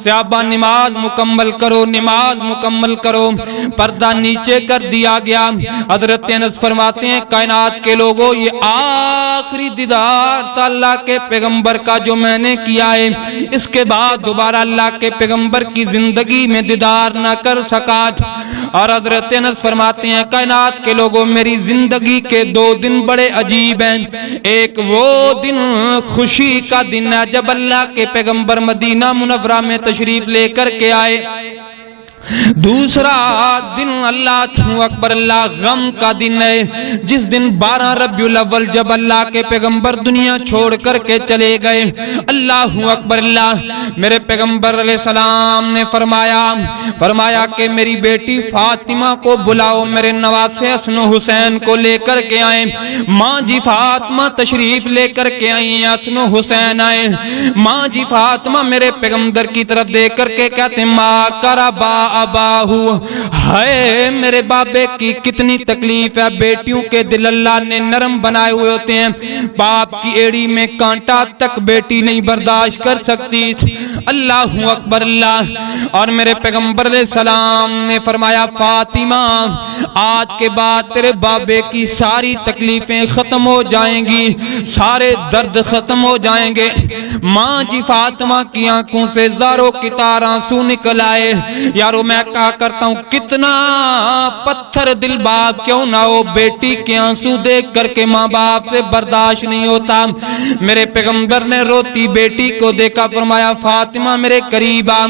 صحابہ نماز مکمل کرو، نماز مکمل کرو۔ پردہ نیچے کر دیا گیا۔ حضرت انس فرماتے ہیں کائنات کے لوگوں، یہ آخری دیدار تھا اللہ کے پیغمبر کا جو میں نے کیا ہے، اس کے بعد دوبارہ اللہ کے پیغمبر کی زندگی میں دیدار نہ کر سکا۔ اور حضرت انس فرماتے ہیں کائنات کے لوگوں، میری زندگی کے 2 دن بڑے عجیب ہیں۔ ایک وہ دن خوشی کا دن ہے جب اللہ کے پیغمبر مدینہ منورہ میں تشریف لے کر کے آئے، دوسرا دن اللہ اکبر اللہ غم کا دن ہے، جس دن 12 ربیع الاول جب اللہ کے پیغمبر دنیا چھوڑ کر کے چلے گئے۔ اللہ اکبر اللہ۔ میرے پیغمبر علیہ السلام نے فرمایا کہ میری بیٹی فاطمہ کو بلاؤ، میرے نواسے حسن و حسین کو لے کر کے آئیں۔ ماں جی فاطمہ تشریف لے کر کے آئیں، حسن و حسین آئے۔ ماں جی فاطمہ میرے پیغمبر کی طرف دیکھ کر کے کہتے ہیں ما کربا اباہو، ہے میرے بابے کی کتنی تکلیف ہے، بیٹیوں کے دل اللہ نے نرم بنائے ہوئے ہوتے ہیں، باپ کی ایڑی میں کانٹا تک بیٹی نہیں برداشت کر سکتی۔ اللہ اکبر اللہ۔ اور میرے پیغمبر علیہ السلام نے فرمایا فاطمہ آج کے بعد تیرے بابے کی ساری تکلیفیں ختم ہو جائیں گی، سارے درد ختم ہو جائیں گے۔ ماں جی فاطمہ کی آنکھوں سے زاروں کی تار آنسو نکل آئے۔ یارو میں کہا کرتا ہوں کتنا پتھر دل باپ کیوں نہ ہو، بیٹی کے آنسو دیکھ کر کے ماں باپ سے برداشت نہیں ہوتا۔ میرے پیغمبر نے روتی بیٹی کو دیکھا، فرمایا فاطمہ میرے قریب آ۔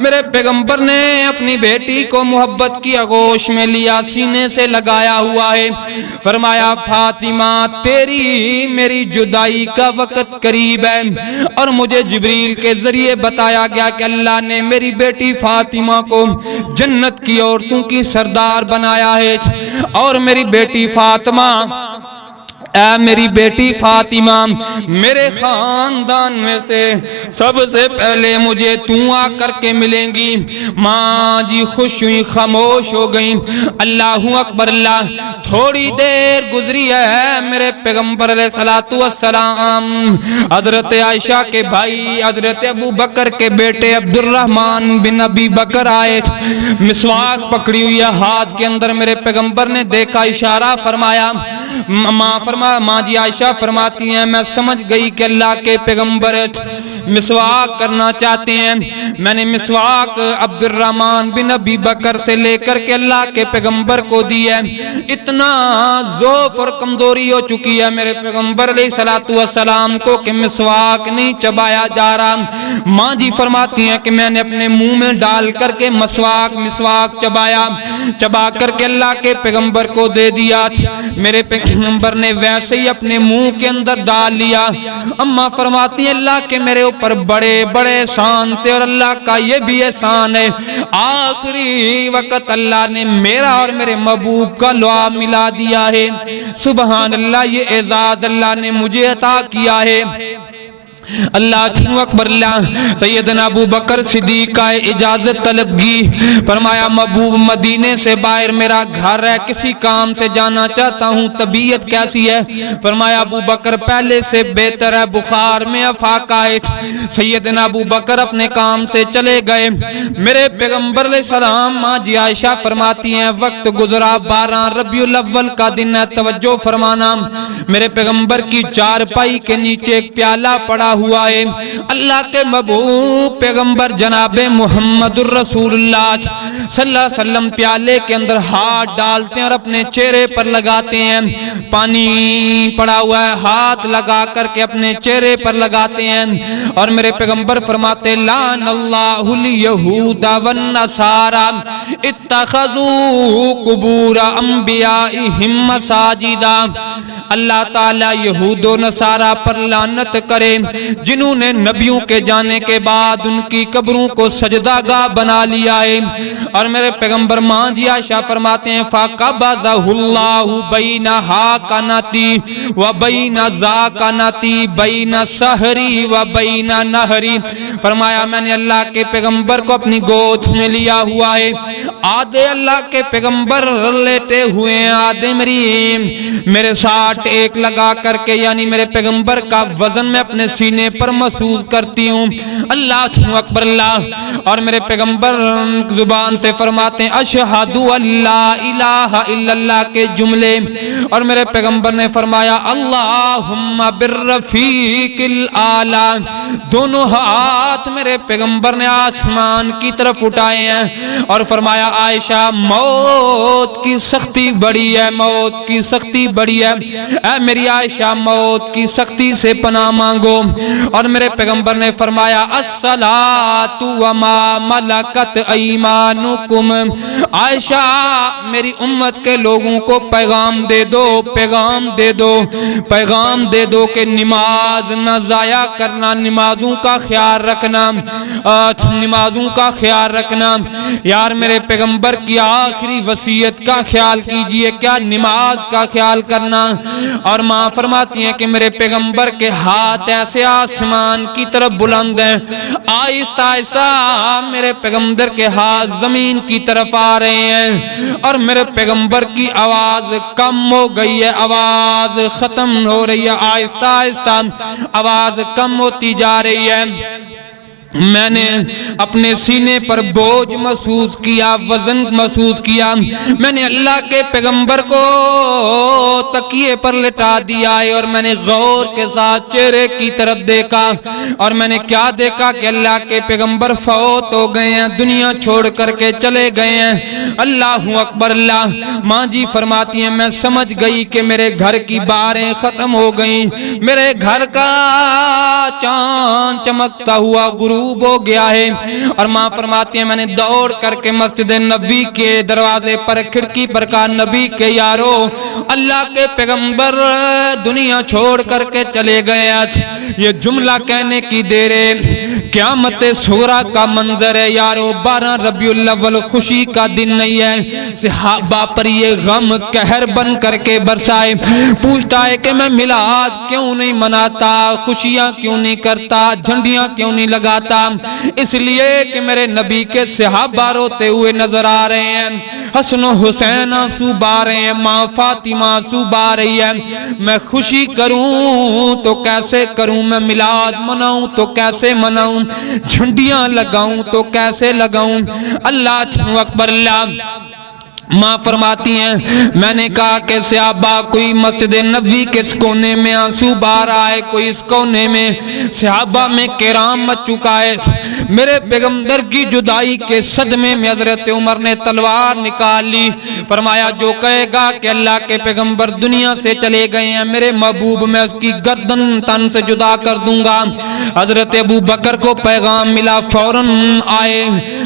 میرے پیغمبر نے اپنی بیٹی کو محبت کی آغوش میں لیا، سینے سے لگایا ہوا ہے، فرمایا فاطمہ تیری میری جدائی کا وقت قریب ہے، اور مجھے جبریل کے ذریعے بتایا گیا کہ اللہ نے میری بیٹی فاطمہ کو جنت کی عورتوں کی سردار بنایا ہے، اور میری بیٹی فاطمہ اے میری بیٹی فاطمہ میرے خاندان میں سے سب سے پہلے مجھے تو آ کر کے ملیں گی۔ ماں جی خوش ہوئی، خاموش ہو گئی۔ اللہ اکبر اللہ۔ تھوڑی دیر گزری ہے، میرے پیغمبر علیہ السلام حضرت عائشہ کے بھائی حضرت ابو بکر کے بیٹے عبد الرحمن بن ابی بکر آئے، مسواک پکڑی ہوئی ہے ہاتھ کے اندر۔ میرے پیغمبر نے دیکھا، اشارہ فرمایا، ماں جی عائشہ فرماتی ہیں میں سمجھ گئی کہ اللہ کے پیغمبر مسواک کرنا چاہتے ہیں۔ میں نے مسواک عبد الرحمن بن ابی بکر سے لے کر کے اللہ کے پیغمبر کو دی ہے۔ اتنا ضعف اور کمزوری ہو چکی ہے میرے پیغمبر علیہ السلام کو کہ مسواک نہیں چبایا جا رہا۔ ماں جی فرماتی ہیں کہ میں نے اپنے منہ میں ڈال کر کے مسواک چبایا، چبا کر کے اللہ کے پیغمبر کو دے دیا۔ میرے پیغمبر نے ویسے ہی اپنے منہ کے اندر ڈال لیا۔ اماں فرماتی ہیں اللہ کے میرے اوپر بڑے بڑے احسان تھے، اور اللہ کا یہ بھی احسان ہے آخری وقت اللہ نے میرا اور میرے محبوب کا لعاب ملا دیا ہے۔ سبحان اللہ، یہ اعزاز اللہ نے مجھے عطا کیا ہے۔ اللہ اکبر اللہ۔ سیدنا ابو بکر صدیق کا اجازت طلب کی، فرمایا محبوب مدینے سے باہر میرا گھر ہے، کسی کام سے جانا چاہتا ہوں، طبیعت کیسی ہے؟ فرمایا ابو بکر پہلے سے بہتر ہے، بخار میں افاقہ ہے۔ سیدنا ابو بکر اپنے کام سے چلے گئے۔ میرے پیغمبر علیہ السلام ماں جی عائشہ فرماتی ہیں وقت گزرا، 12 ربیع الاول کا دن ہے، توجہ فرمانا۔ میرے پیغمبر کی چارپائی کے نیچے ایک پیالہ پڑا ہوا ہے، اللہ کے محبوب پیغمبر جناب محمد الرسول اللہ صلی اللہ علیہ وسلم پیالے کے اندر ہاتھ ڈالتے ہیں اور اپنے چہرے پر لگاتے ہیں۔ پانی پڑا ہوا ہے، ہاتھ لگا کر کے اپنے چہرے پر لگاتے ہیں، اور میرے پیغمبر فرماتے لعن اللہ الیہود والنصارى اتخذوا قبور انبیائہم مساجدا۔ اللہ تعالیٰ یہود و نصارہ پر لعنت کرے جنہوں نے نبیوں کے جانے کے بعد ان کی قبروں کو سجدہ گاہ بنا لیا ہے۔ اور میرے پیغمبر ماں جی عائشہ فرماتے ہیں فَقَبَضَهُ اللَّهُ بَيْنَ حَاكَنَتِي وَبَيْنَ زَاكَنَتِي بَيْنَ سَحْرِي وَبَيْنَ نَهْرِي۔ فرمایا میں نے اللہ کے پیغمبر کو اپنی گود میں لیا ہوا ہے، آدھے اللہ کے پیغمبر لیٹے ہوئے ہیں، آدھے میرے ساتھ ایک لگا کر کے، یعنی میرے پیغمبر کا وزن میں اپنے سینے پر محسوس کرتی ہوں۔ اللہ اکبر اللہ۔ اور میرے پیغمبر زبان سے فرماتے ہیں اشہد اللہ الہ الا اللہ کے جملے، اور میرے پیغمبر نے فرمایا اللہم بالرفیق الاعلی۔ دونوں ہاتھ میرے پیغمبر نے آسمان کی طرف اٹھائے ہیں اور فرمایا عائشہ موت کی سختی بڑی ہے، موت کی سختی بڑی ہے، اے میری عائشہ موت کی سختی سے پناہ مانگو۔ اور میرے پیغمبر نے فرمایا الصلاۃ وما ملکت ایمانکم۔ عائشہ میری امت کے لوگوں کو پیغام دے دو، پیغام دے دو، پیغام دے دو کہ نماز نہ ضائع کرنا، نمازوں کا خیال رکھنا، نمازوں کا خیال رکھنا۔ یار میرے پیغمبر پیغمبر کی آخری وصیت کا خیال کیجئے، کیا نماز کا خیال کرنا۔ اور ماں فرماتی ہیں کہ میرے پیغمبر کے ہاتھ ایسے آسمان کی طرف بلند ہیں، آہستہ آہستہ میرے پیغمبر کے ہاتھ زمین کی طرف آ رہے ہیں، اور میرے پیغمبر کی آواز کم ہو گئی ہے، آواز ختم ہو رہی ہے، آہستہ آہستہ آواز کم ہوتی جا رہی ہے۔ میں نے اپنے سینے پر بوجھ محسوس کیا، وزن محسوس کیا۔ میں نے اللہ کے پیغمبر کو تکیے پر لٹا دیا ہے، اور میں نے غور کے ساتھ چہرے کی طرف دیکھا، اور میں نے کیا دیکھا کہ اللہ کے پیغمبر فوت ہو گئے ہیں، دنیا چھوڑ کر کے چلے گئے ہیں۔ اللہ اکبر اللہ۔ ماں جی فرماتی ہیں میں سمجھ گئی کہ میرے گھر کی باریں ختم ہو گئیں، میرے گھر کا چاند چمکتا ہوا غروب ہو گیا ہے۔ اور ماں فرماتی ہیں میں نے دوڑ کر کے مسجد نبی کے دروازے پر کھڑکی پر کہا نبی کے یارو، اللہ کے پیغمبر دنیا چھوڑ کر کے چلے گئے ہیں۔ یہ جملہ کہنے کی دیر ہے، قیامت صغریٰ کا منظر ہے یارو۔ 12 ربیع الاول خوشی کا دن نہیں ہے، صحابہ پر یہ غم قہر بن کر کے برسائے۔ پوچھتا ہے کہ میں میلاد کیوں نہیں مناتا، خوشیاں کیوں نہیں کرتا، جھنڈیاں کیوں نہیں لگاتا؟ اس لیے کہ میرے نبی کے صحابہ روتے ہوئے نظر آ رہے ہیں، حسن و حسین آنسو بہا رہے ہیں، ماں فاطمہ آنسو بہا رہی ہے۔ میں خوشی کروں تو کیسے کروں، میں میلاد مناؤں تو کیسے مناؤں، جھنڈیاں لگاؤں تو کیسے لگاؤں۔ اللہ اکبر اللہ۔ ماں فرماتی ہیں میں نے کہا کہ صحابہ کوئی مسجد نبوی کے اس کونے میں آنسو بہا رہا ہے، کوئی اس کونے میں، صحابہ میں کرام مچ چکا ہے۔ میرے پیغمبر کی جدائی کے صدمے میں حضرت عمر نے تلوار نکال لی، فرمایا جو کہے گا کہ اللہ کے پیغمبر دنیا سے چلے گئے ہیں، میرے محبوب میں اس کی گردن تن سے جدا کر دوں گا۔ حضرت ابو بکر کو پیغام ملا، فوراً آئے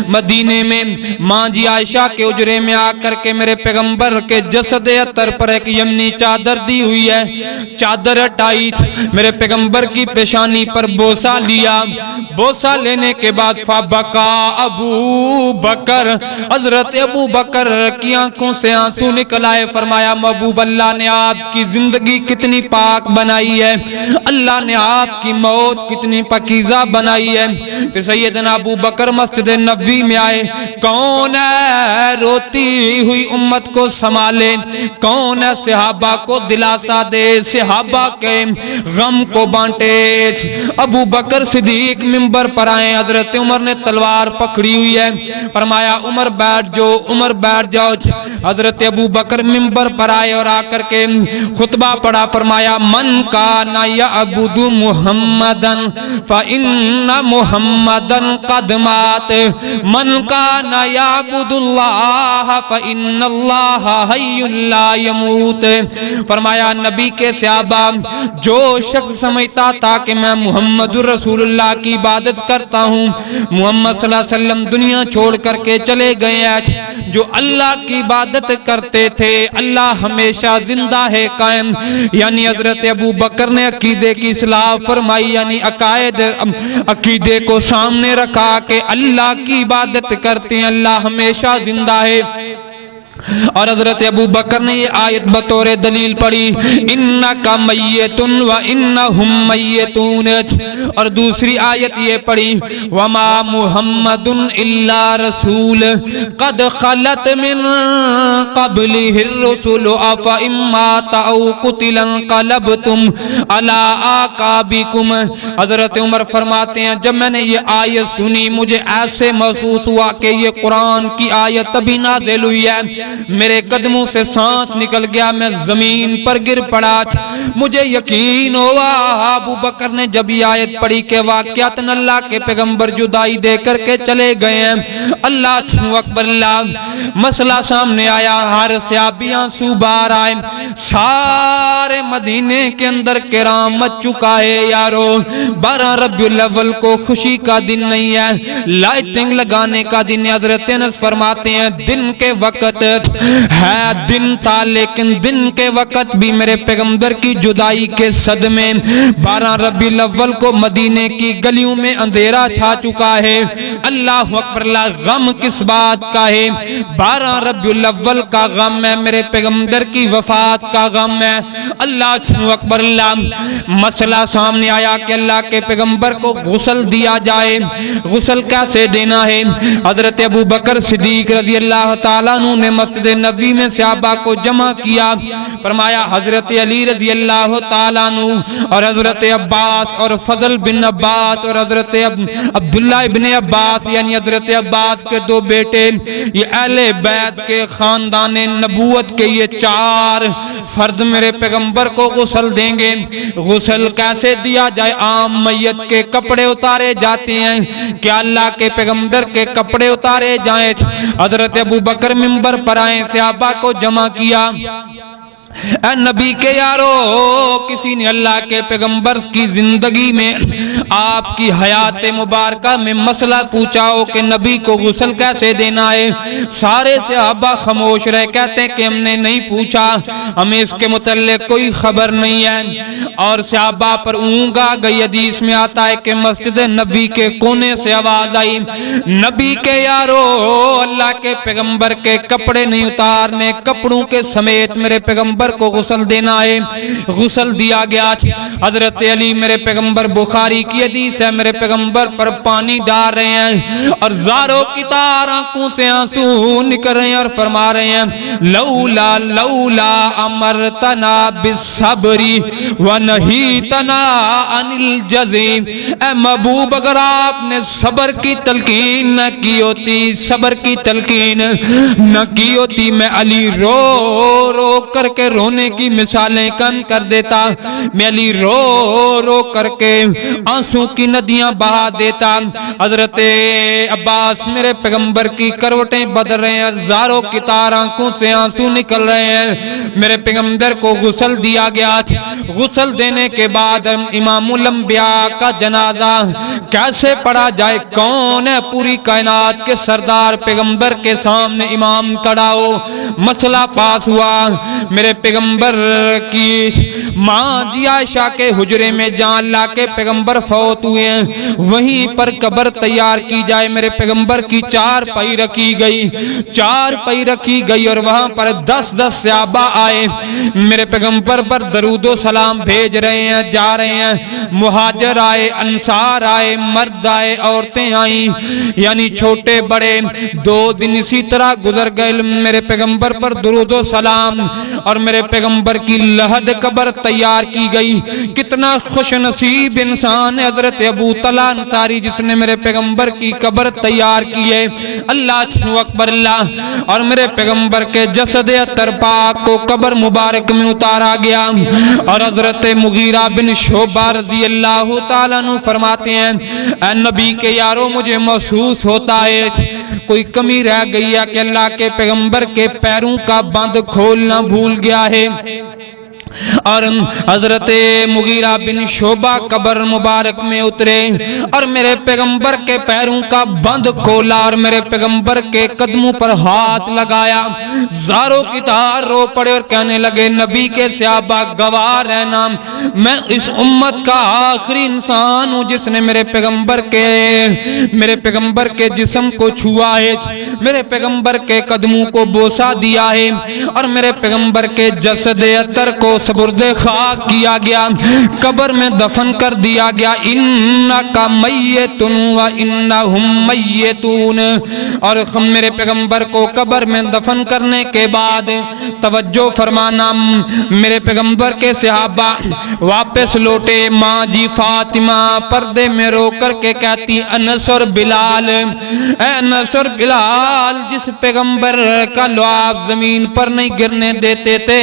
مدینے میں۔ ماں جی عائشہ کے حجرے میں آ کر کہ میرے پیغمبر کے جسد اطہر پر ایک یمنی چادر دی ہوئی ہے، چادر ہٹائی، میرے پیغمبر کی پیشانی پر بوسہ لیا، بوسہ لینے کے بعد فبکا ابو بکر، حضرت ابو بکر کی آنکھوں سے آنسو نکل آئے۔ فرمایا محبوب اللہ نے آپ کی زندگی کتنی پاک بنائی ہے، اللہ نے آپ کی موت کتنی پاکیزہ بنائی ہے۔ پھر سیدنا ابو بکر مسجد نبوی میں آئے، کون ہے روتی ہوئی امت کو سنبھالے، کون ہے صحابہ کو دلاسا دے، صحابہ کے غم کو بانٹے۔ ابو بکر صدیق منبر پر آئے، حضرت عمر نے تلوار پکڑی ہوئی ہے، فرمایا عمر بیٹھ جاؤ، عمر بیٹھ جاؤ۔ حضرت ابو بکر منبر پر آئے اور آ کر کے خطبہ پڑھا، فرمایا من کان یعبد محمدًا فإن محمدًا قد مات، من کان یعبد اللہ فإن اللہ حی لا یموت۔ فرمایا نبی کے صحابہ جو شخص سمجھتا تھا کہ میں محمد رسول اللہ کی عبادت کرتا ہوں، محمد صلی اللہ علیہ وسلم دنیا چھوڑ کر کے چلے گئے ہیں، جو اللہ کی عبادت کرتے تھے اللہ ہمیشہ زندہ ہے، قائم۔ یعنی حضرت ابو بکر نے عقیدے کی اصلاح فرمائی، یعنی عقیدے کو سامنے رکھا کہ اللہ کی عبادت کرتے ہیں، اللہ ہمیشہ زندہ ہے۔ اور حضرت ابو بکر نے یہ آیت بطور دلیل پڑھی، انکا میتن و انہم میتون، اور دوسری آیت یہ پڑھی وما محمد الا رسول قد خلت من قبلہ الرسل افئن مات او قتل انقلبتم علی اعقابکم۔ حضرت عمر فرماتے ہیں جب میں نے یہ آیت سنی مجھے ایسے محسوس ہوا کہ یہ قرآن کی آیت تبھی نازل ہوئی ہے، میرے قدموں سے سانس نکل گیا، میں زمین پر گر پڑا، مجھے یقین ہوا ابو بکر نے جب یہ آیت پڑھی کہ واقعاتاً اللہ کے پیغمبر جدائی دے کر کے چلے گئے ہیں۔ اللہ اکبر اللہ۔ مسئلہ سامنے آیا، ہر صحابی آنسو بہا رہا ہے، سارے مدینے کے اندر کرام مچ چکا ہے یارو۔ 12 ربیع الاول کو خوشی کا دن نہیں ہے، لائٹنگ لگانے کا دن ہے۔ حضرت انس فرماتے ہیں دن کے وقت ہے دن تھا لیکن دن کے وقت بھی میرے پیغمبر کی جدائی کے صدمے 12 ربیع الاول کو مدینے کی گلیوں میں اندھیرا چھا چکا ہے۔ اللہ اکبر اللہ، غم کس بات کا ہے؟ 12 ربیع الاول کا غم ہے، میرے پیغمبر کی وفات کا غم ہے۔ اللہ اکبر اللہ، مسئلہ سامنے آیا کہ اللہ کے پیغمبر کو غسل دیا جائے۔ غسل کیسے دینا ہے؟ حضرت ابو بکر صدیق رضی اللہ تعالیٰ عنہ نے مسجد نبوی میں صحابہ کو جمع کیا، فرمایا حضرت علی رضی اللہ تعالیٰ عنہ اور حضرت عباس اور فضل بن عباس اور حضرت عبداللہ ابن عباس یعنی حضرت عباس کے 2 بیٹے، یہ اہل بیت کے خاندان نبوت کے یہ 4 فرد میرے پیغمبر کو غسل دیں گے۔ غسل کیسے دیا جائے؟ عام میت کے کپڑے اتارے جاتے ہیں، کیا اللہ کے پیغمبر کے کپڑے اتارے جائیں؟ حضرت ابو بکر منبر پر آئے، صحابہ کو جمع کیا، اے نبی کے یارو، کسی نے اللہ کے پیغمبر کی زندگی میں آپ کی حیات مبارکہ میں مسئلہ پوچھا ہو کہ نبی کو غسل کیسے دینا ہے؟ سارے صحابہ خاموش رہے، کہتے ہیں کہ ہم نے نہیں پوچھا، ہمیں اس کے متعلق کوئی خبر نہیں ہے۔ اور صحابہ پر اونگ آ گئی۔ حدیث میں آتا ہے کہ مسجد نبی کے کونے سے آواز آئی، نبی کے یارو، اللہ کے پیغمبر کے کپڑے نہیں اتارنے، کپڑوں کے سمیت میرے پیغمبر کو غسل دینا ہے۔ غسل دیا گیا۔ حضرت علی میرے پیغمبر، بخاری کی حدیث ہے، میرے پیغمبر پر پانی ڈال رہے ہیں اور زاروں کی تار آنکھوں سے آنسو نکل رہے ہیں اور فرما رہے ہیں لولا لولا امرتنا بالصبر ونہیتنا عن الجزع۔ اے محبوب، اگر آپ نے صبر کی تلقین نہ کی ہوتی، صبر کی تلقین نہ کی ہوتی، میں علی رو رو کر کے رونے کی مثالیں کن کر دیتا، میں علی رو رو کر کے آنسوں کی ندیاں بہا دیتا۔ حضرت عباس میرے پیغمبر کی کروٹیں بدل رہے ہیں، ہزاروں کی تار آنکھوں سے آنسو نکل رہے ہیں۔ میرے پیغمبر کو غسل دیا گیا۔ غسل دینے کے بعد امام الانبیاء کا جنازہ کیسے پڑھا جائے؟ کون ہے پوری کائنات کے سردار پیغمبر کے سامنے امام کھڑا ہو؟ مسئلہ پاس ہوا۔ میرے پیغمبر کی ماں جی عائشہ کے حجرے میں جہاں اللہ کے پیغمبر فوت ہوئے ہیں وہیں پر قبر تیار کی جائے۔ میرے پیغمبر کی 4 پائی رکھی گئی، 4 پائی رکھی گئی اور وہاں پر 10 صحابہ آئے، میرے پیغمبر پر درود و سلام بھیج رہے ہیں، جا رہے ہیں۔ مہاجر آئے، انصار آئے، مرد آئے، عورتیں آئیں، یعنی چھوٹے بڑے۔ 2 دن اسی طرح گزر گئے، میرے پیغمبر پر درود و سلام اور میرے پیغمبر کی لحد قبر تیار کی گئی۔ کتنا خوش نصیب انسان ہے حضرت ابو طلحہ انصاری جس نے میرے پیغمبر کی قبر تیار کی ہے۔ اللہ اکبر اللہ۔ اور میرے پیغمبر کے جسد اطہر پاک کو قبر مبارک میں اتارا گیا اور حضرت مغیرہ بن شعبہ رضی اللہ تعالیٰ عنہ فرماتے ہیں اے نبی کے یارو، مجھے محسوس ہوتا ہے کوئی کمی رہ گئی ہے کہ اللہ کے پیغمبر کے پیروں کا بند کھولنا بھول گیا ہے۔ اور حضرت مغیرہ بن شعبہ قبر مبارک میں اترے اور میرے پیغمبر کے پیروں کا بند کھولا اور میرے پیغمبر کے قدموں پر ہاتھ لگایا۔ زاروں کی تار رو پڑے اور کہنے لگے نبی کے صحابہ گواہ رہنا، میں اس امت کا آخری انسان ہوں جس نے میرے پیغمبر کے جسم کو چھوا ہے، میرے پیغمبر کے قدموں کو بوسہ دیا ہے اور میرے پیغمبر کے جسد اطہر کو سپرد خاک کیا گیا، قبر میں دفن کر دیا گیا۔ انکا میتن و انہم میتون۔ اور میرے پیغمبر کو قبر میں دفن کرنے کے بعد توجہ فرمانا، میرے پیغمبر کے صحابہ واپس لوٹے، ماں جی فاطمہ پردے میں رو کر کے کہتی انس اور بلال، اے انس اور بلال، جس پیغمبر کا لعاب زمین پر نہیں گرنے دیتے تھے،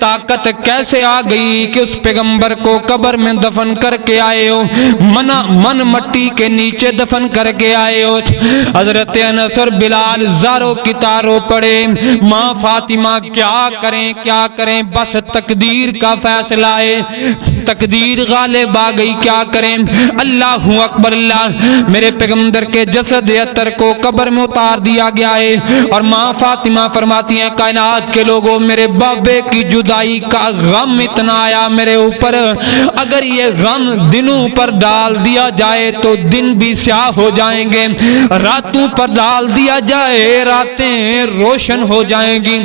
طاقت کیسے آ گئی کہ اس پیغمبر کو قبر میں دفن کر کے آئے ہو، من مٹی کے نیچے دفن کر کے آئے ہو۔ حضرت انس اور بلال زاروں کی تاروں پڑے، ماں فاطمہ کیا کریں، بس تقدیر کا فیصلہ ہے، تقدیر غالب آ گئی، کیا کریں۔ اللہ اکبر اللہ، میرے پیغمبر کے جسد اطہر کو قبر میں اتار دیا گیا ہے، اور ماں فاطمہ فرماتی ہیں کائنات کے لوگوں، میرے بابے کی جدائی کا غم اتنا آیا میرے اوپر، اگر یہ غم دنوں پر ڈال دیا جائے تو دن بھی سیاہ ہو جائیں گے، راتوں پر ڈال دیا جائے راتیں روشن ہو جائیں گی۔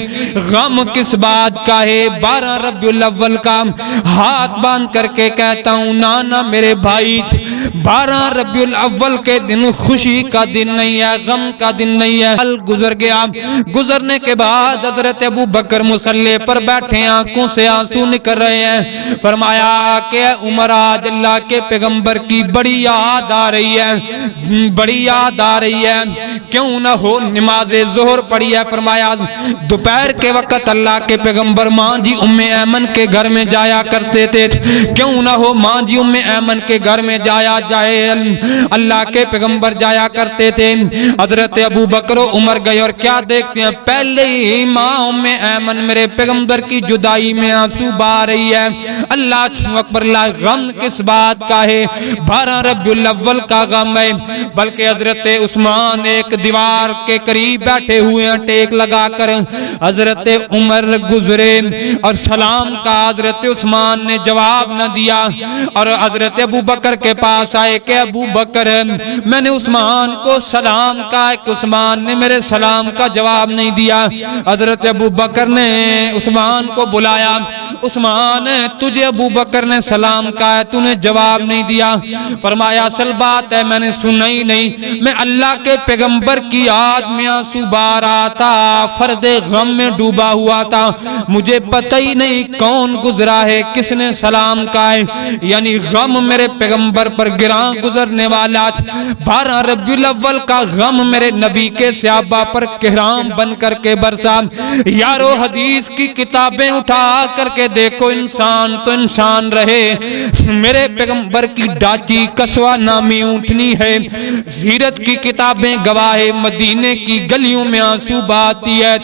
غم کس بات کا ہے؟ 12 ربیع الاول کا ہاتھ باندھ کر کے کہتا ہوں نانا میرے بھائی، 12 ربیع الاول کے دن خوشی کا دن نہیں ہے، غم کا دن نہیں ہے۔ کل گزر گیا، گزرنے کے بعد حضرت ابو بکر مصلی پر بیٹھے، آنکھوں سے آنسو نکل رہے ہیں۔ فرمایا کہ عمر آج اللہ کے پیغمبر کی بڑی یاد آ رہی ہے، بڑی یاد آ رہی ہے، کیوں نہ ہو نماز ظہر پڑھی ہے۔ فرمایا دوپہر کے وقت اللہ کے پیغمبر ماں جی ام ایمن کے گھر میں جایا کرتے تھے، کیوں نہ ہو ماں جی ام ایمن کے گھر میں جائے اللہ کے پیغمبر جایا کرتے تھے۔ حضرت ابو بکر و عمر گئے اور کیا دیکھتے ہیں، پہلے ہی ماں ام ایمن میرے پیغمبر کی جدائی میں آنسو بہا رہی ہے۔ اللہ اکبر اللہ، غم کس بات کا ہے؟ 12 ربیع الاول کا غم ہے۔ بلکہ حضرت عثمان ایک دیوار کے قریب بیٹھے ہوئے ہیں ٹیک لگا کر، حضرت عمر گزرے اور سلام کا حضرت عثمان نے جواب نہ دیا، اور حضرت ابو بکر کے پاس آئے کہ ابو بکر میں نے عثمان کو سلام کہا کہ عثمان نے میرے سلام کا جواب نہیں دیا۔ حضرت ابو بکر نے عثمان کو بلایا، عثمان تجھے ابو بکر نے سلام کہا ہے، تو نے جواب نہیں دیا۔ فرمایا اصل بات ہے میں نے سنا ہی نہیں، میں اللہ کے پیغمبر کی یاد میں آنسو بہا رہا تھا، فرد غم میں ڈوبا ہوا تھا، مجھے پتہ ہی نہیں کون گزرا ہے، کس نے سلام کہا ہے، یعنی غم میرے پیغمبر پر گراں گزرنے والا۔ 12 ربیع الاول کا غم میرے نبی کے صحابہ پر کہرام بن کر کے برسا۔ یارو حدیث کی کتابیں اٹھا کر کے دیکھو، انسان تو انسان رہے، میرے پیغمبر کی ڈاچی قصوہ نامی اونٹنی ہے، سیرت کی کتابیں گواہ مدینے کی گلیوں میں آنسو بہاتی ہے،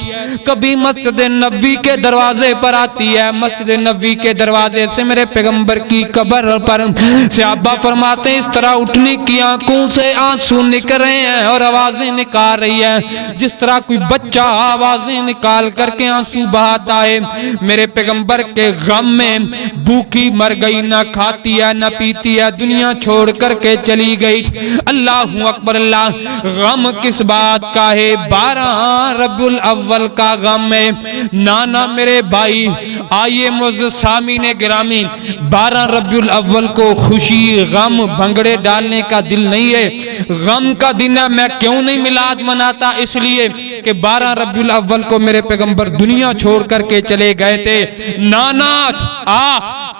کبھی مسجد نبوی کے دروازے پر آتی ہے، مسجد نبوی کے دروازے سے میرے پیغمبر کی قبر پر صحابہ فرماتے ہیں اس طرح اٹھنی کی آنکھوں سے آنسو نکل رہے ہیں اور آوازیں نکال رہی ہے جس طرح کوئی بچہ آوازیں نکال کر کے آنسو بہاتا ہے۔ میرے پیغمبر کے غم میں بھوکی مر گئی، نہ کھاتی ہے نہ پیتی ہے، دنیا چھوڑ کر کے چلی گئی۔ اللہ اکبر اللہ، غم کس بات کا ہے؟ 12 ربیع الاول کا غم ہے۔ نانا میرے بھائی، آئیے معزز سامعین گرامی، 12 ربیع الاول کو خوشی غم بھنگڑے ڈالنے کا دل نہیں ہے، غم کا دن ہے۔ میں کیوں نہیں میلاد مناتا؟ اس لیے کہ 12 ربیع الاول کو میرے پیغمبر دنیا چھوڑ کر کے چلے گئے تھے۔ نانا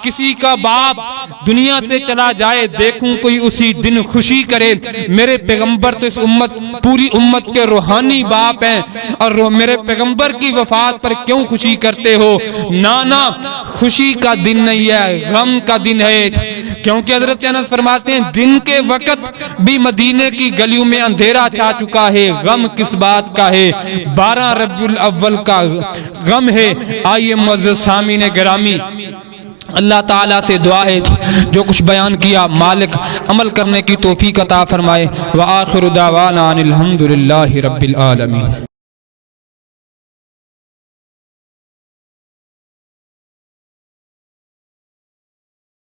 کسی کا باپ دنیا سے چلا جائے، دیکھوں کوئی اسی دن خوشی کرے۔ میرے پیغمبر تو اس امت، پوری امت کے روحانی باپ ہیں، اور میرے پیغمبر کی وفات پر کیوں خوشی کرتے ہو؟ نانا خوشی کا دن نہیں ہے، غم کا دن ہے، کیونکہ حضرت انس فرماتے ہیں دن کے وقت بھی مدینے کی گلیوں میں اندھیرا چھا چکا ہے، غم کس بات کا ہے؟ 12 ربیع الاول کا غم ہے۔ آئیے معزز سامعین گرامی، اللہ تعالیٰ سے دعا ہے جو کچھ بیان کیا مالک عمل کرنے کی توفیق عطا فرمائے۔ وآخر دعوانا ان الحمدللہ رب العالمین۔